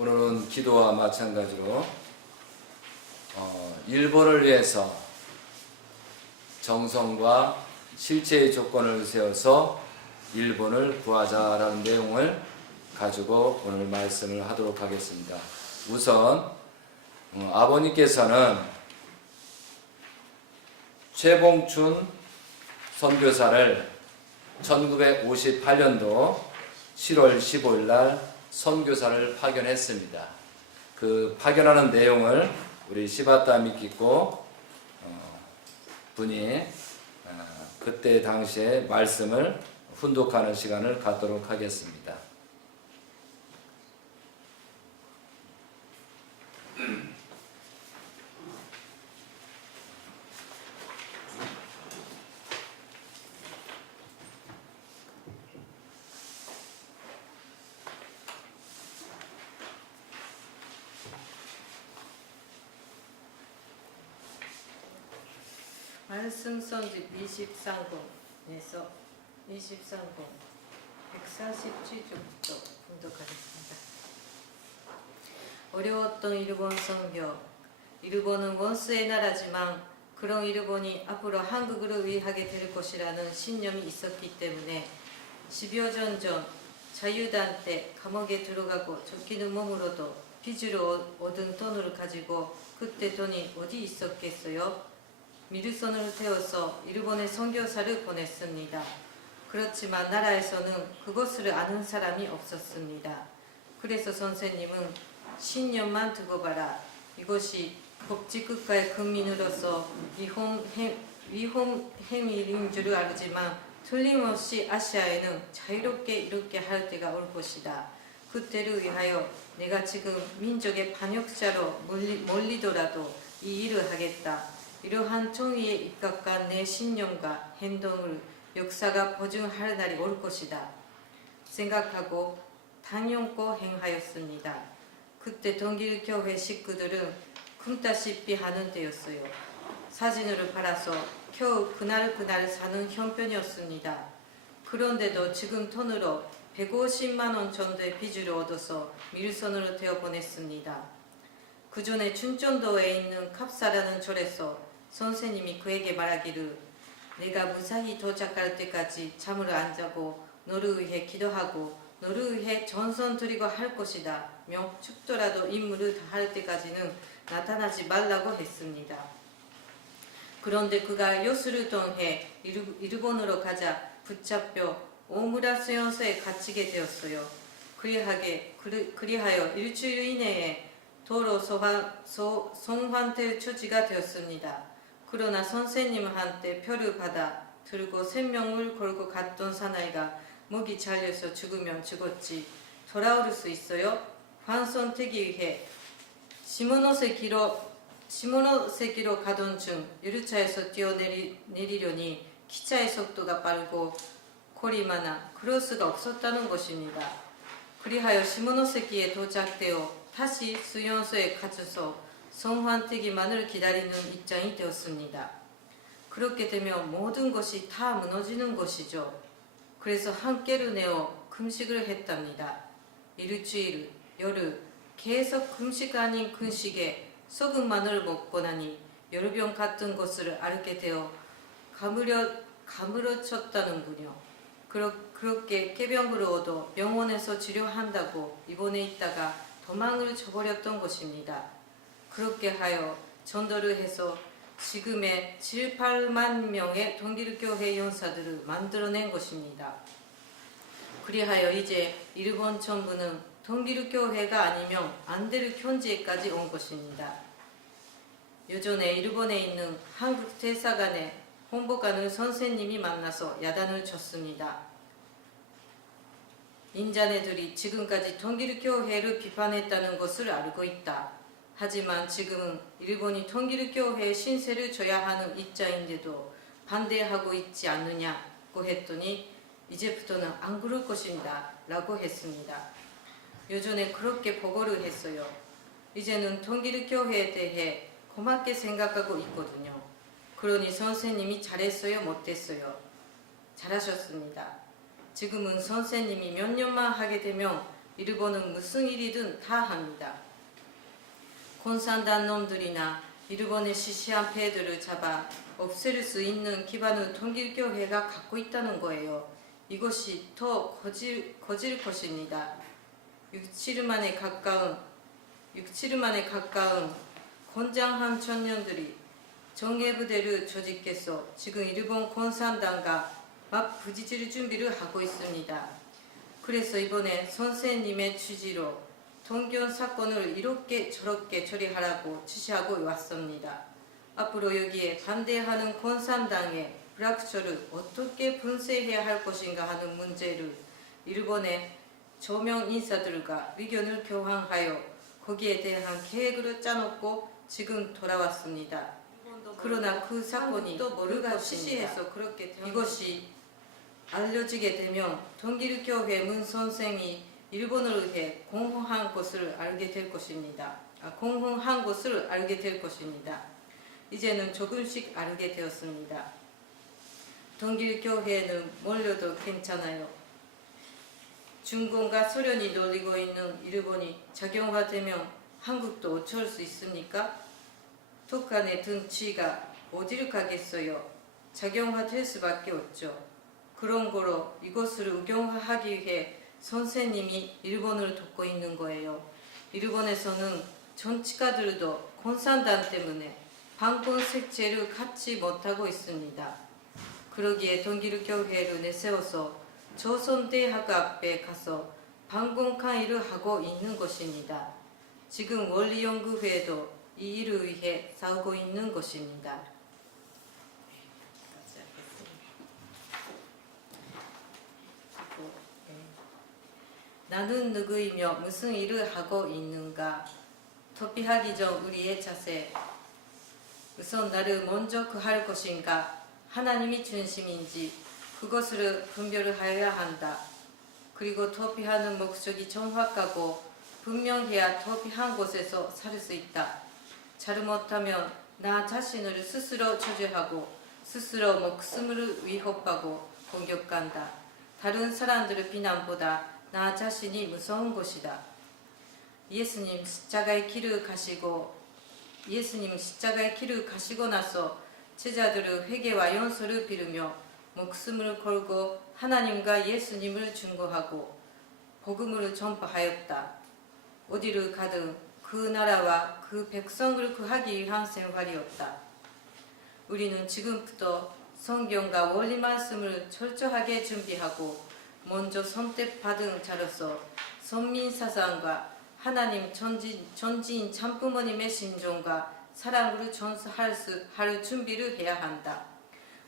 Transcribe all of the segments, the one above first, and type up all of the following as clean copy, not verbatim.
오늘은 기도와 마찬가지로 일본을 위해서 정성과 실체의 조건을 세워서 일본을 구하자라는 내용을 가지고 오늘 말씀을 하도록 하겠습니다. 우선 아버님께서는 최봉춘 선교사를 1958년도 7월 15일 날 선교사를 파견했습니다. 그 파견하는 내용을 우리 시바타 미키코 분이 그때 당시에 말씀을 훈독하는 시간을 갖도록 하겠습니다. 말씀 선집 23권에서 23권 147쪽부터 분석하겠습니다. 어려웠던 일본 선교. 일본은 원수의 나라지만 그런 일본이 앞으로 한국을 위하게 될 것이라는 신념이 있었기 때문에 10여 년 전 자유단 때 감옥에 들어가고 쫓기는 몸으로도 빚으로 얻은 돈을 가지고 그때 돈이 어디 있었겠어요? 미르선을 태워서 일본에 선교사를 보냈습니다. 그렇지만 나라에서는 그것을 아는 사람이 없었습니다. 그래서 선생님은 신념만 두고 봐라. 이것이 복지국가의 국민으로서 위험 행위인 줄 알지만 틀림없이 아시아에는 자유롭게 이렇게 할 때가 올 것이다. 그때를 위하여 내가 지금 민족의 반역자로 몰리더라도 이 일을 하겠다. 이러한 정의에 입각한 내 신념과 행동을 역사가 보증할 날이 올 것이다 생각하고 당연코 행하였습니다. 그때 동길교회 식구들은 굶다시피 하는 때였어요. 사진으로 팔아서 겨우 그날 사는 형편이었습니다. 그런데도 지금 돈으로 150만 원 정도의 빚을 얻어서 밀선으로 태워 보냈습니다. 그 전에 춘천도에 있는 갑사라는 절에서 선생님이 그에게 말하기를 내가 무사히 도착할 때까지 잠을 안 자고 너를 위해 기도하고 너를 위해 전선 드리고 할 것이다. 죽더라도 임무를 다할 때까지는 나타나지 말라고 했습니다. 그런데 그가 요술을 통해 일본으로 가자 붙잡혀 오무라 수용소에 갇히게 되었어요. 그리하여 일주일 이내에 도로 송환될 처지가 되었습니다. 그러나 선생님한테 표를 받아 들고 생명을 걸고 갔던 사나이가 목이 잘려서 죽으면 죽었지 돌아올 수 있어요? 환송되기 위해 시모노세키로 가던 중 유류차에서 뛰어내리려니 기차의 속도가 빠르고 골이 많아 그럴 수가 없었다는 것입니다. 그리하여 시모노세키에 도착되어 다시 수용소에 갇혀서 성환되기만을 기다리는 입장이 되었습니다. 그렇게 되면 모든 것이 다 무너지는 것이죠. 그래서 한 깨를 내어 금식을 했답니다. 일주일, 열흘 계속 금식 아닌 금식에 소금만을 먹고 나니 열병 같은 것을 앓게 되어 가물어쳤다는군요. 그렇게 깨병을 얻어 병원에서 치료한다고 입원해 있다가 도망을 쳐버렸던 것입니다. 그렇게 하여 전도를 해서 지금의 7, 8만 명의 동길교회 연사들을 만들어낸 것입니다. 그리하여 이제 일본 정부는 동길교회가 아니면 안 될 현재까지 온 것입니다. 요전에 일본에 있는 한국 대사관의 홍보관을 선생님이 만나서 야단을 쳤습니다. 인자네들이 지금까지 동길교회를 비판했다는 것을 알고 있다. 하지만 지금은 일본이 통일교회의 신세를 져야 하는 입장인데도 반대하고 있지 않느냐고 했더니 이제부터는 안 그럴 것입니다 라고 했습니다. 요전에 그렇게 보고를 했어요. 이제는 통일교회에 대해 고맙게 생각하고 있거든요. 그러니 선생님이 잘했어요 못했어요? 잘하셨습니다. 지금은 선생님이 몇 년만 하게 되면 일본은 무슨 일이든 다 합니다. 공산당 놈들이나 일본의 시시한 패들을 잡아 없앨 수 있는 기반을 통일교회가 갖고 있다는 거예요. 이것이 더 거질 것입니다. 6,7일 만에 가까운 건장한 청년들이 정예부대를 조직해서 지금 일본 공산당과 막 부딪힐 준비를 하고 있습니다. 그래서 이번에 선생님의 취지로 동경 사건을 이렇게 저렇게 처리하라고 지시하고 왔습니다. 앞으로 여기에 반대하는 공산당의 불확실을 어떻게 분쇄해야 할 것인가 하는 문제를 일본의 저명 인사들과 의견을 교환하여 거기에 대한 계획을 짜놓고 지금 돌아왔습니다. 그러나 그 사건이 또 모르가 시시해서 그렇게 된 이것이 알려지게 되면 동길교회 문 선생이 일본을 위해 공헌한 것을 알게 될 것입니다. 이제는 조금씩 알게 되었습니다. 동길교회는 몰려도 괜찮아요. 중공과 소련이 놀리고 있는 일본이 작용화되면 한국도 어쩔 수 있습니까? 북한의 등치가 어디를 가겠어요? 작용화될 수밖에 없죠. 그런 거로 이것을 의경화하기 위해 선생님이 일본을 돕고 있는 거예요. 일본에서는 정치가들도 공산당 때문에 반공 색채를 갖지 못하고 있습니다. 그러기에 동길교회를 내세워서 조선대학 앞에 가서 반공 강의를 하고 있는 것입니다. 지금 원리연구회도 이 일을 위해 싸우고 있는 것입니다. 나는 누구이며 무슨 일을 하고 있는가? 도피하기 전 우리의 자세. 우선 나를 먼저 구할 것인가? 하나님이 중심인지 그것을 분별하여야 한다. 그리고 도피하는 목적이 정확하고 분명해야 도피한 곳에서 살 수 있다. 잘못하면 나 자신을 스스로 저주하고 스스로 목숨을 위협하고 공격한다. 다른 사람들의 비난보다 나 자신이 무서운 것이다. 예수님 십자가의 길을 가시고 나서 제자들의 회개와 용서를 빌으며 목숨을 걸고 하나님과 예수님을 증거하고 복음을 전파하였다. 어디를 가든 그 나라와 그 백성을 구하기 위한 생활이었다. 우리는 지금부터 성경과 원리 말씀을 철저하게 준비하고 먼저 선택받은 자로서 선민사상과 하나님 전지인 참부모님의 신종과 사랑으로 전수할 준비를 해야 한다.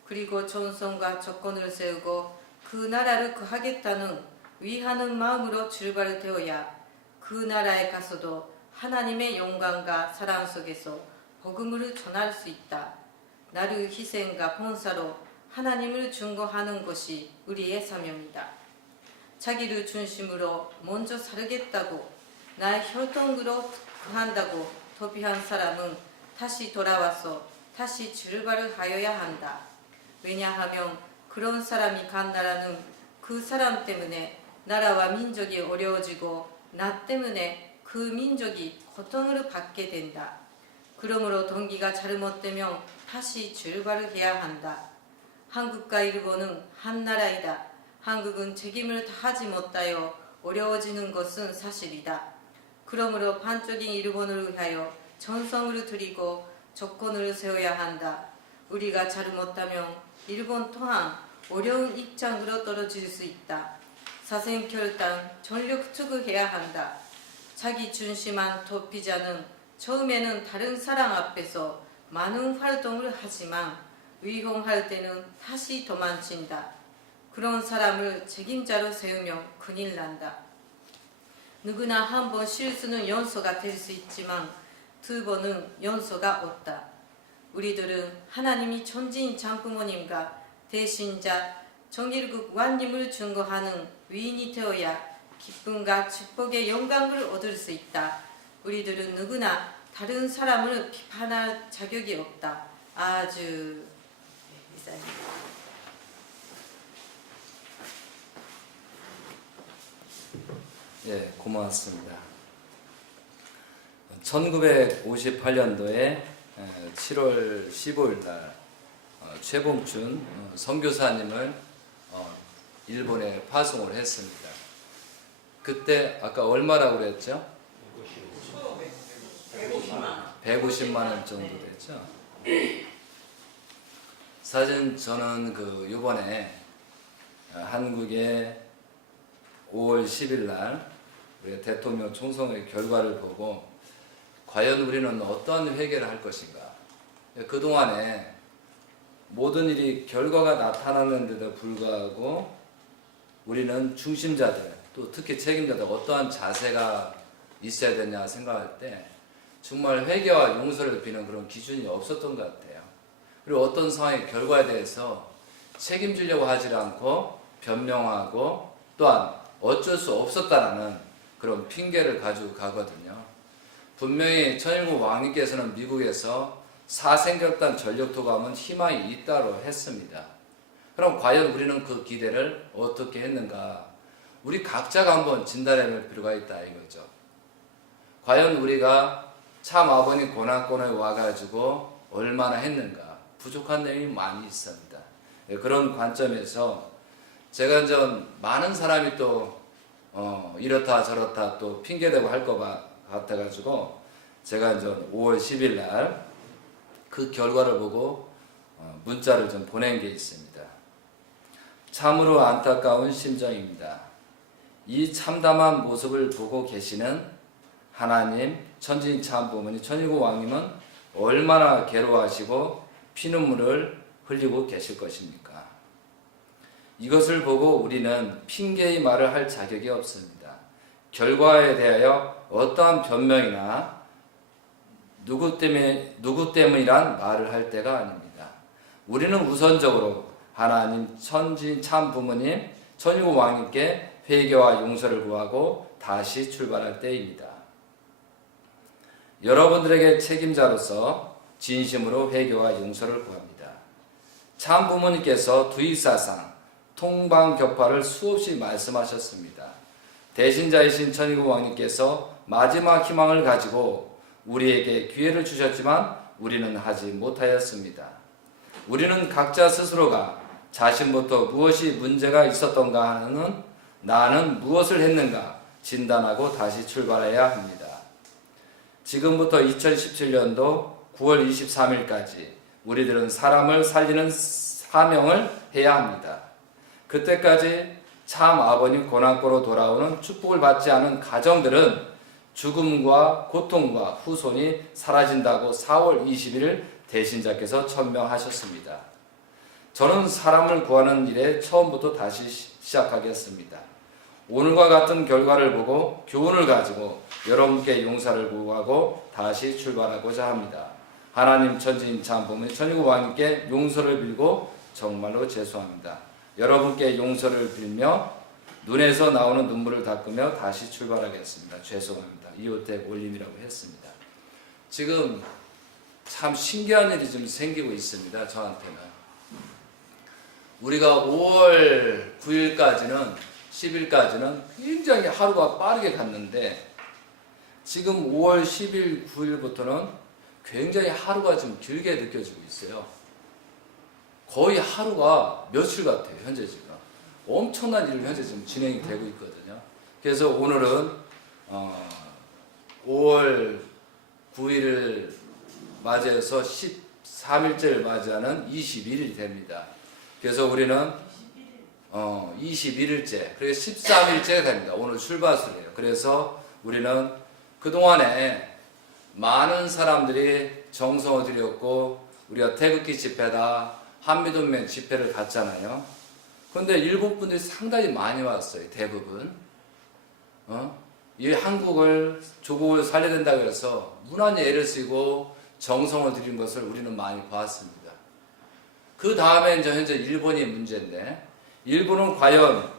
그리고 전성과 조건을 세우고 그 나라를 구하겠다는 위하는 마음으로 출발되어야 그 나라에 가서도 하나님의 영광과 사랑 속에서 복음을 전할 수 있다. 나를 희생과 봉사로 하나님을 증거하는 것이 우리의 사명이다. 자기를 중심으로 먼저 살겠다고 나의 혈통으로 구한다고 도피한 사람은 다시 돌아와서 다시 출발을 하여야 한다. 왜냐하면 그런 사람이 간 나라는 그 사람 때문에 나라와 민족이 어려워지고 나 때문에 그 민족이 고통을 받게 된다. 그러므로 동기가 잘못되면 다시 출발을 해야 한다. 한국과 일본은 한 나라이다. 한국은 책임을 다하지 못하여 어려워지는 것은 사실이다. 그러므로 반쪽인 일본을 위하여 전성을 드리고 조건을 세워야 한다. 우리가 잘못하면 일본 또한 어려운 입장으로 떨어질 수 있다. 사생결단 전력 투구해야 한다. 자기 중심한 도피자는 처음에는 다른 사람 앞에서 많은 활동을 하지만 위험할 때는 다시 도망친다. 그런 사람을 책임자로 세우면 큰일 난다. 누구나 한 번 실수는 연소가 될 수 있지만 두 번은 연소가 없다. 우리들은 하나님이 천지인 장부모님과 대신자 정일국 왕님을 증거하는 위인이 되어야 기쁨과 축복의 영광을 얻을 수 있다. 우리들은 누구나 다른 사람을 비판할 자격이 없다. 아주 이상입니다. 예, 고맙습니다. 1958년도에 7월 15일 날 최봉춘 선교사님을 일본에 파송을 했습니다. 그때 아까 얼마라고 그랬죠? 150만 원 정도 됐죠. 사실 저는 이번에 한국의 5월 10일 날 우리 대통령 총선의 결과를 보고 과연 우리는 어떤 회개를 할 것인가. 그동안에 모든 일이 결과가 나타났는데도 불구하고 우리는 중심자들, 또 특히 책임자들 어떠한 자세가 있어야 되냐 생각할 때 정말 회개와 용서를 비는 그런 기준이 없었던 것 같아요. 그리고 어떤 상황의 결과에 대해서 책임지려고 하지 않고 변명하고 또한 어쩔 수 없었다라는 그런 핑계를 가지고 가거든요. 분명히 천일국 왕님께서는 미국에서 사생결단 전력토감은 희망이 있다고 했습니다. 그럼 과연 우리는 그 기대를 어떻게 했는가? 우리 각자가 한번 진단해 볼 필요가 있다 이거죠. 과연 우리가 참 아버님 고난권에 와가지고 얼마나 했는가? 부족한 내용이 많이 있습니다. 그런 관점에서 제가 이제 많은 사람이 또 이렇다 저렇다 또 핑계대고 할 것 같아가지고 제가 이제 5월 10일 날 그 결과를 보고 문자를 좀 보낸 게 있습니다. 참으로 안타까운 심정입니다. 이 참담한 모습을 보고 계시는 하나님, 천지인 참부모님, 천일국 왕님은 얼마나 괴로워하시고 피눈물을 흘리고 계실 것입니까? 이것을 보고 우리는 핑계의 말을 할 자격이 없습니다. 결과에 대하여 어떠한 변명이나 누구 때문이란 말을 할 때가 아닙니다. 우리는 우선적으로 하나님, 천지인 참부모님, 천일국 왕님께 회개와 용서를 구하고 다시 출발할 때입니다. 여러분들에게 책임자로서 진심으로 회개와 용서를 구합니다. 참부모님께서 두이사상 통방격파를 수없이 말씀하셨습니다. 대신자이신 천일국 왕님께서 마지막 희망을 가지고 우리에게 기회를 주셨지만 우리는 하지 못하였습니다. 우리는 각자 스스로가 자신부터 무엇이 문제가 있었던가 하는 나는 무엇을 했는가 진단하고 다시 출발해야 합니다. 지금부터 2017년도 9월 23일까지 우리들은 사람을 살리는 사명을 해야 합니다. 그때까지 참 아버님 고난고로 돌아오는 축복을 받지 않은 가정들은 죽음과 고통과 후손이 사라진다고 4월 21일 대신자께서 천명하셨습니다. 저는 사람을 구하는 일에 처음부터 다시 시작하겠습니다. 오늘과 같은 결과를 보고 교훈을 가지고 여러분께 용서를 구하고 다시 출발하고자 합니다. 하나님 천지인 참부모님 천일국 왕님께 용서를 빌고 정말로 죄송합니다. 여러분께 용서를 빌며 눈에서 나오는 눈물을 닦으며 다시 출발하겠습니다. 죄송합니다. 이웃댁 올림이라고 했습니다. 지금 참 신기한 일이 좀 생기고 있습니다. 저한테는. 우리가 5월 9일까지는 10일까지는 굉장히 하루가 빠르게 갔는데 지금 5월 10일 9일부터는 굉장히 하루가 좀 길게 느껴지고 있어요. 거의 하루가 며칠 같아요. 현재 지금 엄청난 일이 현재 지금 진행이 되고 있거든요. 그래서 오늘은 5월 9일을 맞이해서 13일째를 맞이하는 21일이 됩니다. 그래서 우리는 21일째, 그리고 13일째가 됩니다. 오늘 출발술이에요. 그래서 우리는 그동안에 많은 사람들이 정성을 들였고 우리가 태극기 집회다, 한미동맹 집회를 갔잖아요. 그런데 일본 분들이 상당히 많이 왔어요. 대부분. 이 한국을, 조국을 살려야 된다고 해서 무난히 애를 쓰고 정성을 들인 것을 우리는 많이 봤습니다. 그 다음에 이제 현재 일본이 문제인데, 일본은 과연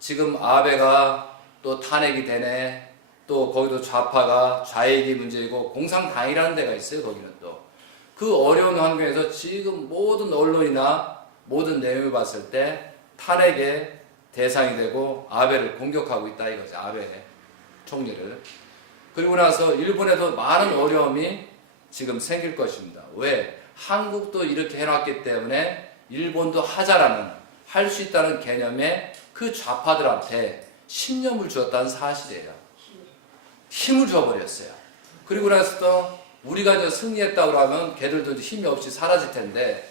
지금 아베가 또 탄핵이 되네, 또 거기도 좌파가 좌익이 문제이고 공산당이라는 데가 있어요. 거기는 또 그 어려운 환경에서 지금 모든 언론이나 모든 내용을 봤을 때 탄핵에 대상이 되고 아베를 공격하고 있다 이거죠. 아베 총리를. 그리고 나서 일본에도 많은 어려움이 지금 생길 것입니다. 왜? 한국도 이렇게 해놨기 때문에 일본도 하자라는, 할 수 있다는 개념에 그 좌파들한테 신념을 주었다는 사실이에요. 힘을 줘버렸어요. 그리고 나서 또 우리가 이제 승리했다고 하면 걔들도 힘이 없이 사라질 텐데,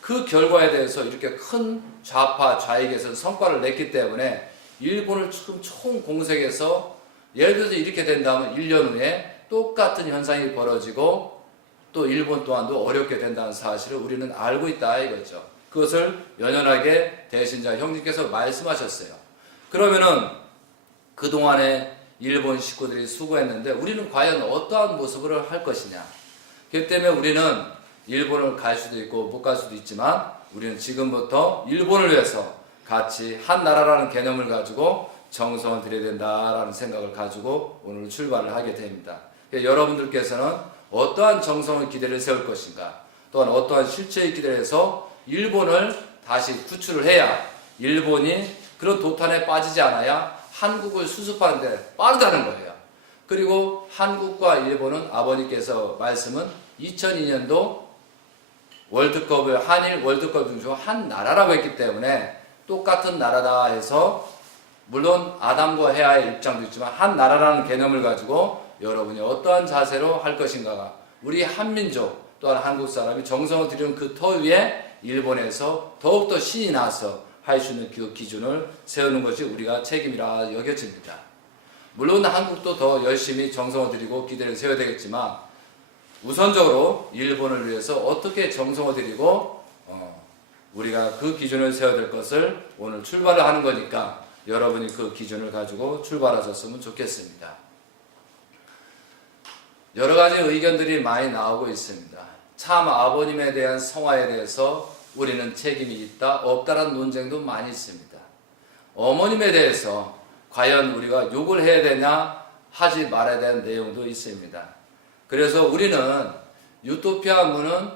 그 결과에 대해서 이렇게 큰 좌파 좌익에서 성과를 냈기 때문에 일본을 지금 총 공세에서 예를 들어서 이렇게 된다면 1년 후에 똑같은 현상이 벌어지고 또 일본 또한도 어렵게 된다는 사실을 우리는 알고 있다 이거죠. 그것을 연연하게 대신자 형님께서 말씀하셨어요. 그러면은 그동안에 일본 식구들이 수고했는데 우리는 과연 어떠한 모습을 할 것이냐. 그렇기 때문에 우리는 일본을 갈 수도 있고 못 갈 수도 있지만 우리는 지금부터 일본을 위해서 같이 한 나라라는 개념을 가지고 정성을 들여야 된다라는 생각을 가지고 오늘 출발을 하게 됩니다. 여러분들께서는 어떠한 정성의 기대를 세울 것인가, 또한 어떠한 실체의 기대를 해서 일본을 다시 구출을 해야 일본이 그런 도탄에 빠지지 않아야 한국을 수습하는데 빠르다는 거예요. 그리고 한국과 일본은 아버님께서 말씀은 2002년도 월드컵을, 한일 월드컵 중에서 한 나라라고 했기 때문에 똑같은 나라다 해서 물론 아담과 헤아의 입장도 있지만 한 나라라는 개념을 가지고 여러분이 어떠한 자세로 할 것인가가 우리 한민족 또한 한국 사람이 정성을 들이는 그 터 위에 일본에서 더욱더 신이 나서 할 수 있는 그 기준을 세우는 것이 우리가 책임이라 여겨집니다. 물론 한국도 더 열심히 정성을 들이고 기대를 세워야 되겠지만 우선적으로 일본을 위해서 어떻게 정성을 들이고 우리가 그 기준을 세워야 될 것을 오늘 출발을 하는 거니까 여러분이 그 기준을 가지고 출발하셨으면 좋겠습니다. 여러 가지 의견들이 많이 나오고 있습니다. 참 아버님에 대한 성화에 대해서 우리는 책임이 있다, 없다라는 논쟁도 많이 있습니다. 어머님에 대해서 과연 우리가 욕을 해야 되냐, 하지 말아야 되는 내용도 있습니다. 그래서 우리는 유토피아 문은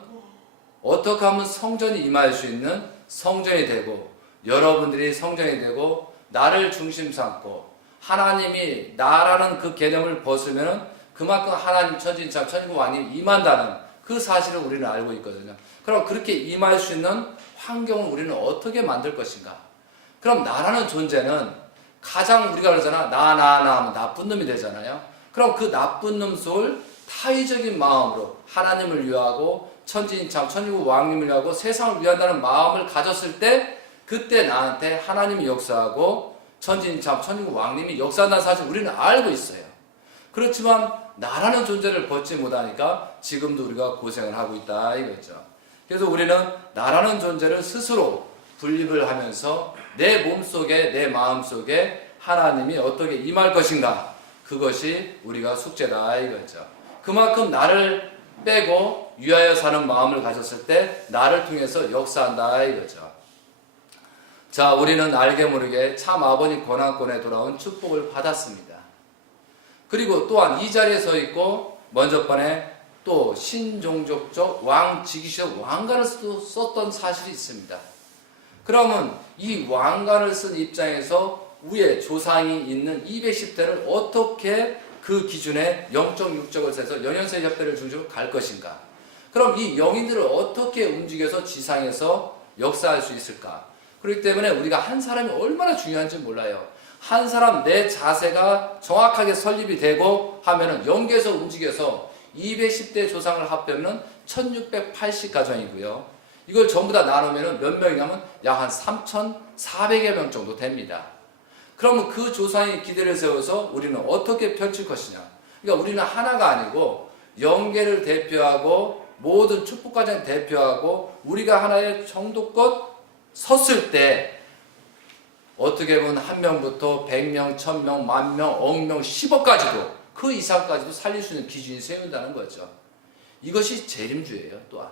어떻게 하면 성전이 임할 수 있는 성전이 되고 여러분들이 성전이 되고 나를 중심 삼고 하나님이 나라는 그 개념을 벗으면 그만큼 하나님 천진참 천국 왕이 임한다는 그 사실을 우리는 알고 있거든요. 그럼 그렇게 임할 수 있는 환경을 우리는 어떻게 만들 것인가? 그럼 나라는 존재는 가장 우리가 그러잖아. 나 하면 나쁜 놈이 되잖아요. 그럼 그 나쁜 놈 속을 타의적인 마음으로 하나님을 위하고 천지인참 천국 왕님을 위하고 세상을 위한다는 마음을 가졌을 때 그때 나한테 하나님이 역사하고 천지인참 천국 왕님이 역사한다는 사실 우리는 알고 있어요. 그렇지만 나라는 존재를 벗지 못하니까 지금도 우리가 고생을 하고 있다 이거죠. 그래서 우리는 나라는 존재를 스스로 분립을 하면서 내 몸속에 내 마음속에 하나님이 어떻게 임할 것인가, 그것이 우리가 숙제다 이거죠. 그만큼 나를 빼고 위하여 사는 마음을 가졌을 때 나를 통해서 역사한다 이거죠. 자, 우리는 알게 모르게 참 아버님 권한권에 돌아온 축복을 받았습니다. 그리고 또한 이 자리에 서 있고 먼저 번에 또 신종족적 왕직이시적 왕관을 썼던 사실이 있습니다. 그러면 이 왕관을 쓴 입장에서 위에 조상이 있는 210대를 어떻게 그 기준에 영적 육적을 세서 연연세 협회를 중심으로 갈 것인가? 그럼 이 영인들을 어떻게 움직여서 지상에서 역사할 수 있을까? 그렇기 때문에 우리가 한 사람이 얼마나 중요한지 몰라요. 한 사람 내 자세가 정확하게 설립이 되고 하면은 영계에서 움직여서 210대 조상을 합하면 1680 가정이고요. 이걸 전부 다 나누면 몇 명이냐면 약 한 3400여 명 정도 됩니다. 그러면 그 조상의 기대를 세워서 우리는 어떻게 펼칠 것이냐. 그러니까 우리는 하나가 아니고 영계를 대표하고 모든 축복과정 대표하고 우리가 하나의 정도껏 섰을 때 어떻게 보면 한 명부터 100명, 1000명, 10,000명, 억명, 10억까지도 그 이상까지도 살릴 수 있는 기준이 세운다는 거죠. 이것이 재림주예요. 또한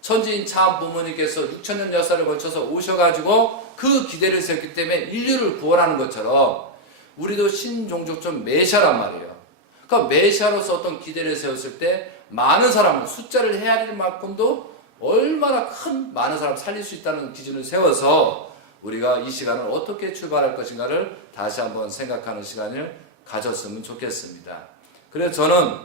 천지인 참 부모님께서 6,000년 역사를 거쳐서 오셔가지고 그 기대를 세웠기 때문에 인류를 구원하는 것처럼 우리도 신종족적 메시아란 말이에요. 그러니까 메시아로서 어떤 기대를 세웠을 때 많은 사람, 숫자를 헤아릴 만큼도 얼마나 큰 많은 사람 살릴 수 있다는 기준을 세워서 우리가 이 시간을 어떻게 출발할 것인가를 다시 한번 생각하는 시간을 가졌으면 좋겠습니다. 그래서 저는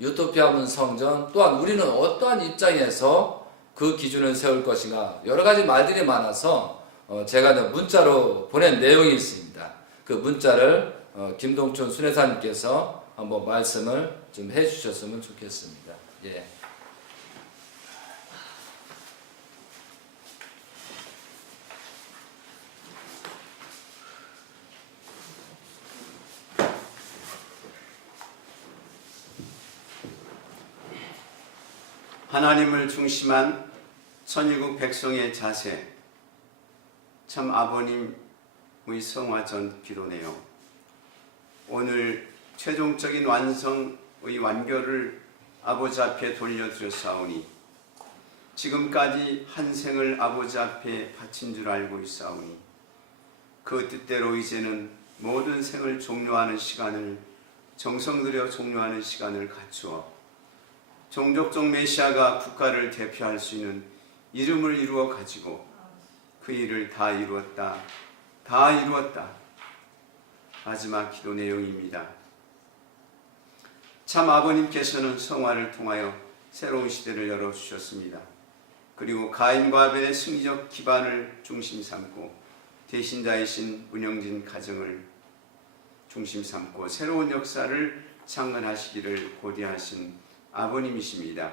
유토피아 문 성전 또한 우리는 어떠한 입장에서 그 기준을 세울 것인가 여러 가지 말들이 많아서 제가 문자로 보낸 내용이 있습니다. 그 문자를 김동춘 순회사님께서 한번 말씀을 좀 해주셨으면 좋겠습니다. 예. 하나님을 중심한 천일국 백성의 자세, 참 아버님의 성화전 기도네요. 오늘 최종적인 완성의 완결을 아버지 앞에 돌려드렸사오니 지금까지 한 생을 아버지 앞에 바친 줄 알고 있사오니 그 뜻대로 이제는 모든 생을 종료하는 시간을 정성 들여 종료하는 시간을 갖추어 종족적 메시아가 국가를 대표할 수 있는 이름을 이루어 가지고 그 일을 다 이루었다. 다 이루었다. 마지막 기도 내용입니다. 참 아버님께서는 성화를 통하여 새로운 시대를 열어주셨습니다. 그리고 가인과 아벨의 승리적 기반을 중심 삼고 대신자이신 문영진 가정을 중심 삼고 새로운 역사를 창건하시기를 고대하신 아버님이십니다.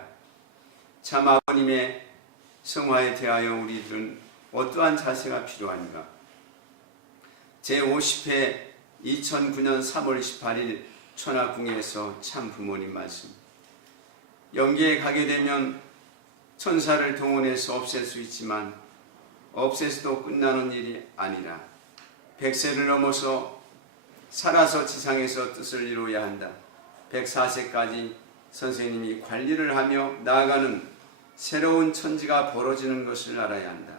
참 아버님의 성화에 대하여 우리들은 어떠한 자세가 필요한가? 제50회 2009년 3월 28일 천하궁에서 참 부모님 말씀. 영계에 가게 되면 천사를 동원해서 없앨 수 있지만 없애서도 끝나는 일이 아니라 100세를 넘어서 살아서 지상에서 뜻을 이루어야 한다. 104세까지 선생님이 관리를 하며 나아가는 새로운 천지가 벌어지는 것을 알아야 한다.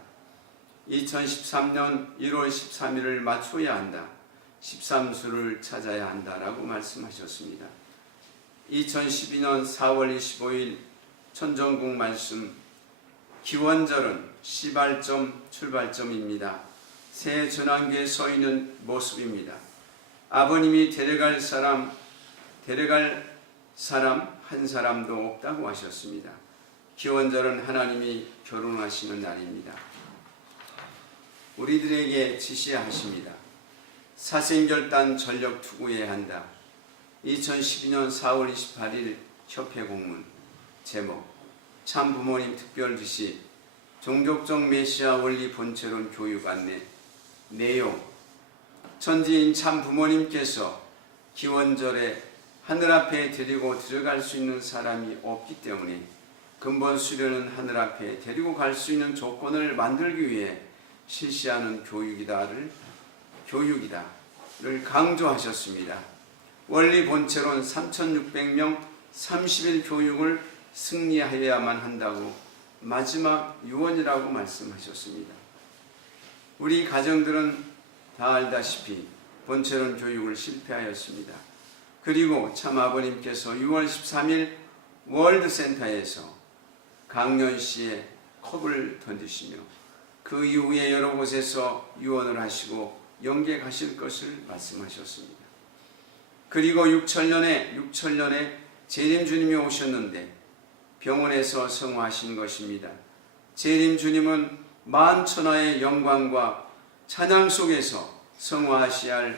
2013년 1월 13일을 맞춰야 한다. 13수를 찾아야 한다라고 말씀하셨습니다. 2012년 4월 25일 천정궁 말씀, 기원절은 시발점 출발점입니다. 새 전환기에 서 있는 모습입니다. 아버님이 데려갈 사람 한 사람도 없다고 하셨습니다. 기원절은 하나님이 결혼하시는 날입니다. 우리들에게 지시하십니다. 사생결단 전력 투구해야 한다. 2012년 4월 28일 협회 공문 제목 참 부모님 특별 지시 종족적 메시아 원리 본체론 교육 안내 내용 천지인 참 부모님께서 기원절에 하늘 앞에 데리고 들어갈 수 있는 사람이 없기 때문에 근본 수련은 하늘 앞에 데리고 갈 수 있는 조건을 만들기 위해 실시하는 교육이다를 강조하셨습니다. 원리 본체론 3,600명 30일 교육을 승리하여야만 한다고 마지막 유언이라고 말씀하셨습니다. 우리 가정들은 다 알다시피 본체론 교육을 실패하였습니다. 그리고 참 아버님께서 6월 13일 월드센터에서 강연시에 컵을 던지시며 그 이후에 여러 곳에서 유언을 하시고 영계 가실 것을 말씀하셨습니다. 그리고 6천년에 재림 주님이 오셨는데 병원에서 성화하신 것입니다. 재림 주님은 만천하의 영광과 찬양 속에서 성화하셔야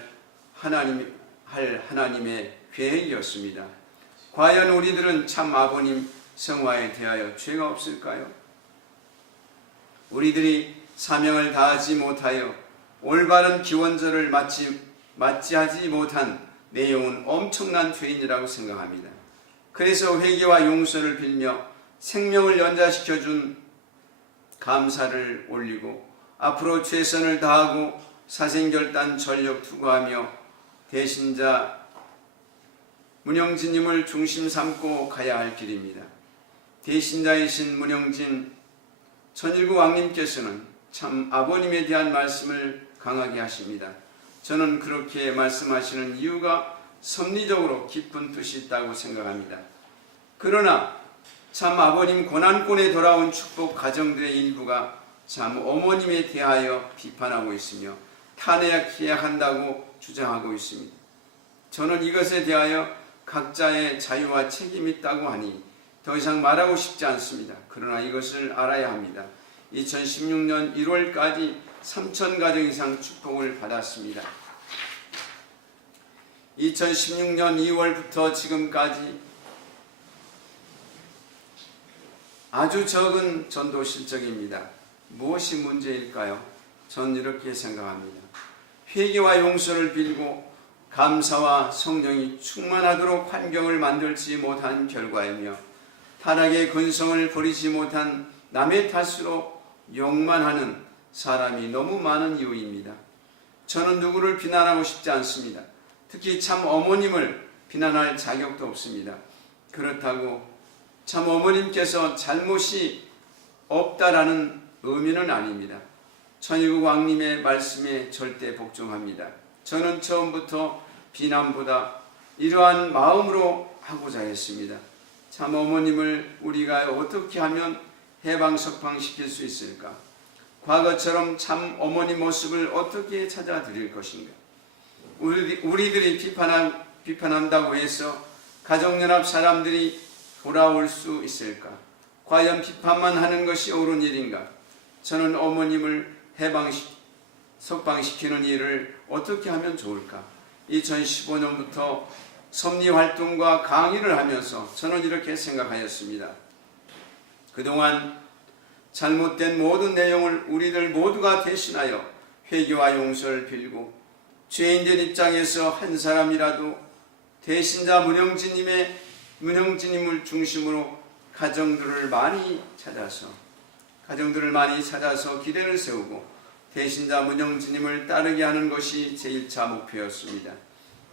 할 하나님의 계획이었습니다. 과연 우리들은 참 아버님 성화에 대하여 죄가 없을까요? 우리들이 사명을 다하지 못하여 올바른 기원절을 맞이하지 못한 내용은 엄청난 죄인이라고 생각합니다. 그래서 회개와 용서를 빌며 생명을 연장시켜준 감사를 올리고 앞으로 최선을 다하고 사생결단 전력 투구하며 대신자 문영진님을 중심 삼고 가야 할 길입니다. 대신자이신 문영진 천일구 왕님께서는 참 아버님에 대한 말씀을 강하게 하십니다. 저는 그렇게 말씀하시는 이유가 섭리적으로 깊은 뜻이 있다고 생각합니다. 그러나 참 아버님 고난권에 돌아온 축복 가정들의 일부가 참 어머님에 대하여 비판하고 있으며 탄핵해야 한다고 주장하고 있습니다. 저는 이것에 대하여 각자의 자유와 책임이 있다고 하니 더 이상 말하고 싶지 않습니다. 그러나 이것을 알아야 합니다. 2016년 1월까지 3,000가정 이상 축복을 받았습니다. 2016년 2월부터 지금까지 아주 적은 전도 실적입니다. 무엇이 문제일까요? 전 이렇게 생각합니다. 회개와 용서를 빌고 감사와 성령이 충만하도록 환경을 만들지 못한 결과이며 타락의 근성을 버리지 못한 남의 탓으로 욕만 하는 사람이 너무 많은 이유입니다. 저는 누구를 비난하고 싶지 않습니다. 특히 참 어머님을 비난할 자격도 없습니다. 그렇다고 참 어머님께서 잘못이 없다라는 의미는 아닙니다. 천일국 왕님의 말씀에 절대 복종합니다. 저는 처음부터 비난보다 이러한 마음으로 하고자 했습니다. 참 어머님을 우리가 어떻게 하면 해방석방시킬 수 있을까? 과거처럼 참 어머니 모습을 어떻게 찾아드릴 것인가? 우리들이 비판한다고 해서 가정연합 사람들이 돌아올 수 있을까? 과연 비판만 하는 것이 옳은 일인가? 저는 어머님을 석방시키는 일을 어떻게 하면 좋을까? 2015년부터 섭리활동과 강의를 하면서 저는 이렇게 생각하였습니다. 그동안 잘못된 모든 내용을 우리들 모두가 대신하여 회개와 용서를 빌고 죄인된 입장에서 한 사람이라도 대신자 문영진님을 중심으로 가정들을 많이 찾아서 기대를 세우고 대신자 문영진님을 따르게 하는 것이 제1차 목표였습니다.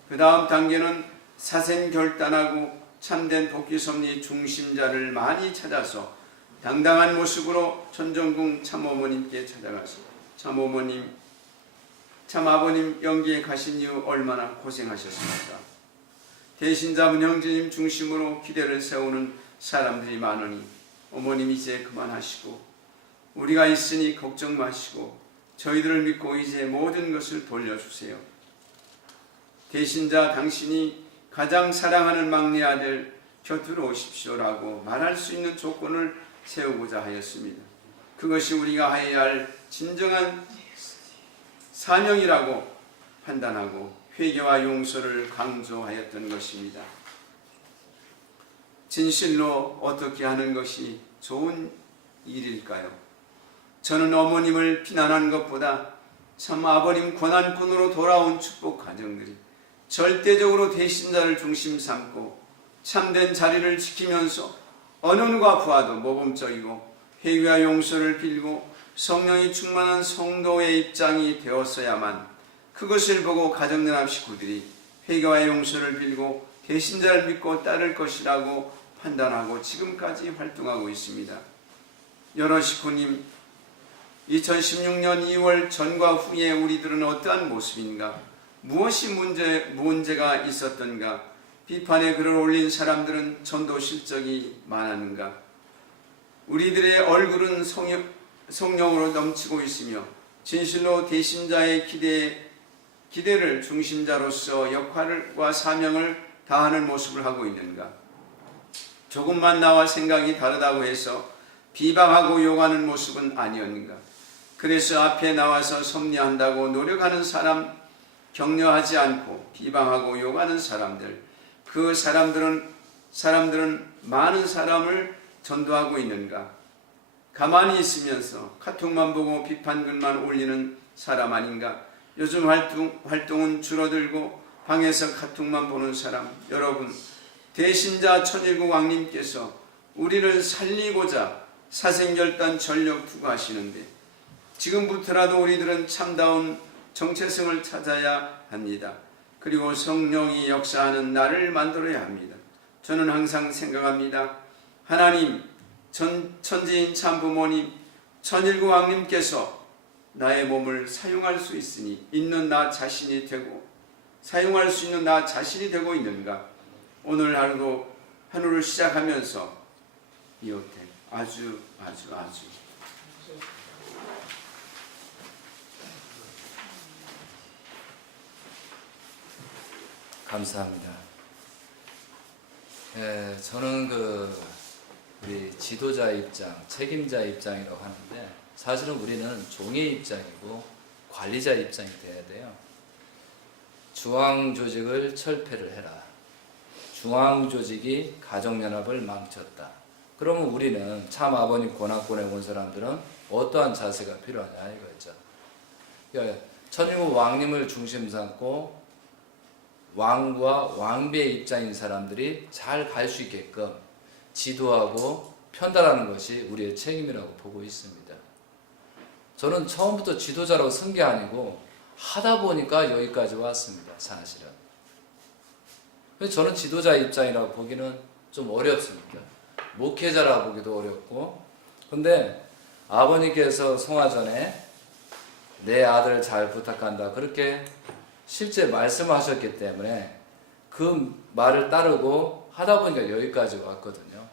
그 다음 단계는 사생결단하고 참된 복귀섭리 중심자를 많이 찾아서 당당한 모습으로 천정궁 참어머님께 찾아가서 참아버님 연기에 가신 이후 얼마나 고생하셨습니까? 대신자 문영진님 중심으로 기대를 세우는 사람들이 많으니 어머님 이제 그만하시고 우리가 있으니 걱정 마시고 저희들을 믿고 이제 모든 것을 돌려주세요. 대신자 당신이 가장 사랑하는 막내 아들 곁으로 오십시오라고 말할 수 있는 조건을 세우고자 하였습니다. 그것이 우리가 해야 할 진정한 사명이라고 판단하고 회개와 용서를 강조하였던 것입니다. 진실로 어떻게 하는 것이 좋은 일일까요? 저는 어머님을 비난하는 것보다 참 아버님 권한꾼으로 돌아온 축복 가정들이 절대적으로 대신자를 중심 삼고 참된 자리를 지키면서 어느 누가 보아도 모범적이고 회개와 용서를 빌고 성령이 충만한 성도의 입장이 되었어야만 그것을 보고 가정연합 식구들이 회개와 용서를 빌고 대신자를 믿고 따를 것이라고 판단하고 지금까지 활동하고 있습니다. 여러 식구님, 2016년 2월 전과 후에 우리들은 어떠한 모습인가? 무엇이 문제가 있었던가? 비판의 글을 올린 사람들은 전도 실적이 많았는가? 우리들의 얼굴은 성령으로 넘치고 있으며 진실로 대신자의 기대를 중심자로서 역할과 사명을 다하는 모습을 하고 있는가? 조금만 나와 생각이 다르다고 해서 비방하고 욕하는 모습은 아니었는가? 그래서 앞에 나와서 섭리한다고 노력하는 사람 격려하지 않고 비방하고 욕하는 사람들, 그 사람들은 많은 사람을 전도하고 있는가? 가만히 있으면서 카톡만 보고 비판글만 올리는 사람 아닌가? 요즘 활동은 줄어들고 방에서 카톡만 보는 사람. 여러분, 대신자 천일국 왕님께서 우리를 살리고자 사생결단 전력 투구하시는데 지금부터라도 우리들은 참다운 정체성을 찾아야 합니다. 그리고 성령이 역사하는 나를 만들어야 합니다. 저는 항상 생각합니다. 하나님, 천지인 참부모님, 천일국 왕님께서 나의 몸을 사용할 수 있으니 사용할 수 있는 나 자신이 되고 있는가? 오늘 하루도 하루를 시작하면서 이렇게 아주 감사합니다. 저는 우리 지도자 입장, 책임자 입장이라고 하는데 사실은 우리는 종의 입장이고 관리자 입장이 돼야 돼요. 중앙조직을 철폐를 해라. 중앙조직이 가정연합을 망쳤다. 그러면 우리는 참 아버님 권한권에 온 사람들은 어떠한 자세가 필요하냐 이거죠. 그러니까 천일국 왕님을 중심 삼고 왕과 왕비의 입장인 사람들이 잘 갈 수 있게끔 지도하고 편달하는 것이 우리의 책임이라고 보고 있습니다. 저는 처음부터 지도자로 쓴 게 아니고 하다 보니까 여기까지 왔습니다. 사실은. 저는 지도자 입장이라고 보기는 좀 어렵습니다. 목회자라고 보기도 어렵고. 근데 아버님께서 성화전에 내 아들 잘 부탁한다 그렇게 실제 말씀하셨기 때문에 그 말을 따르고 하다 보니까 여기까지 왔거든요.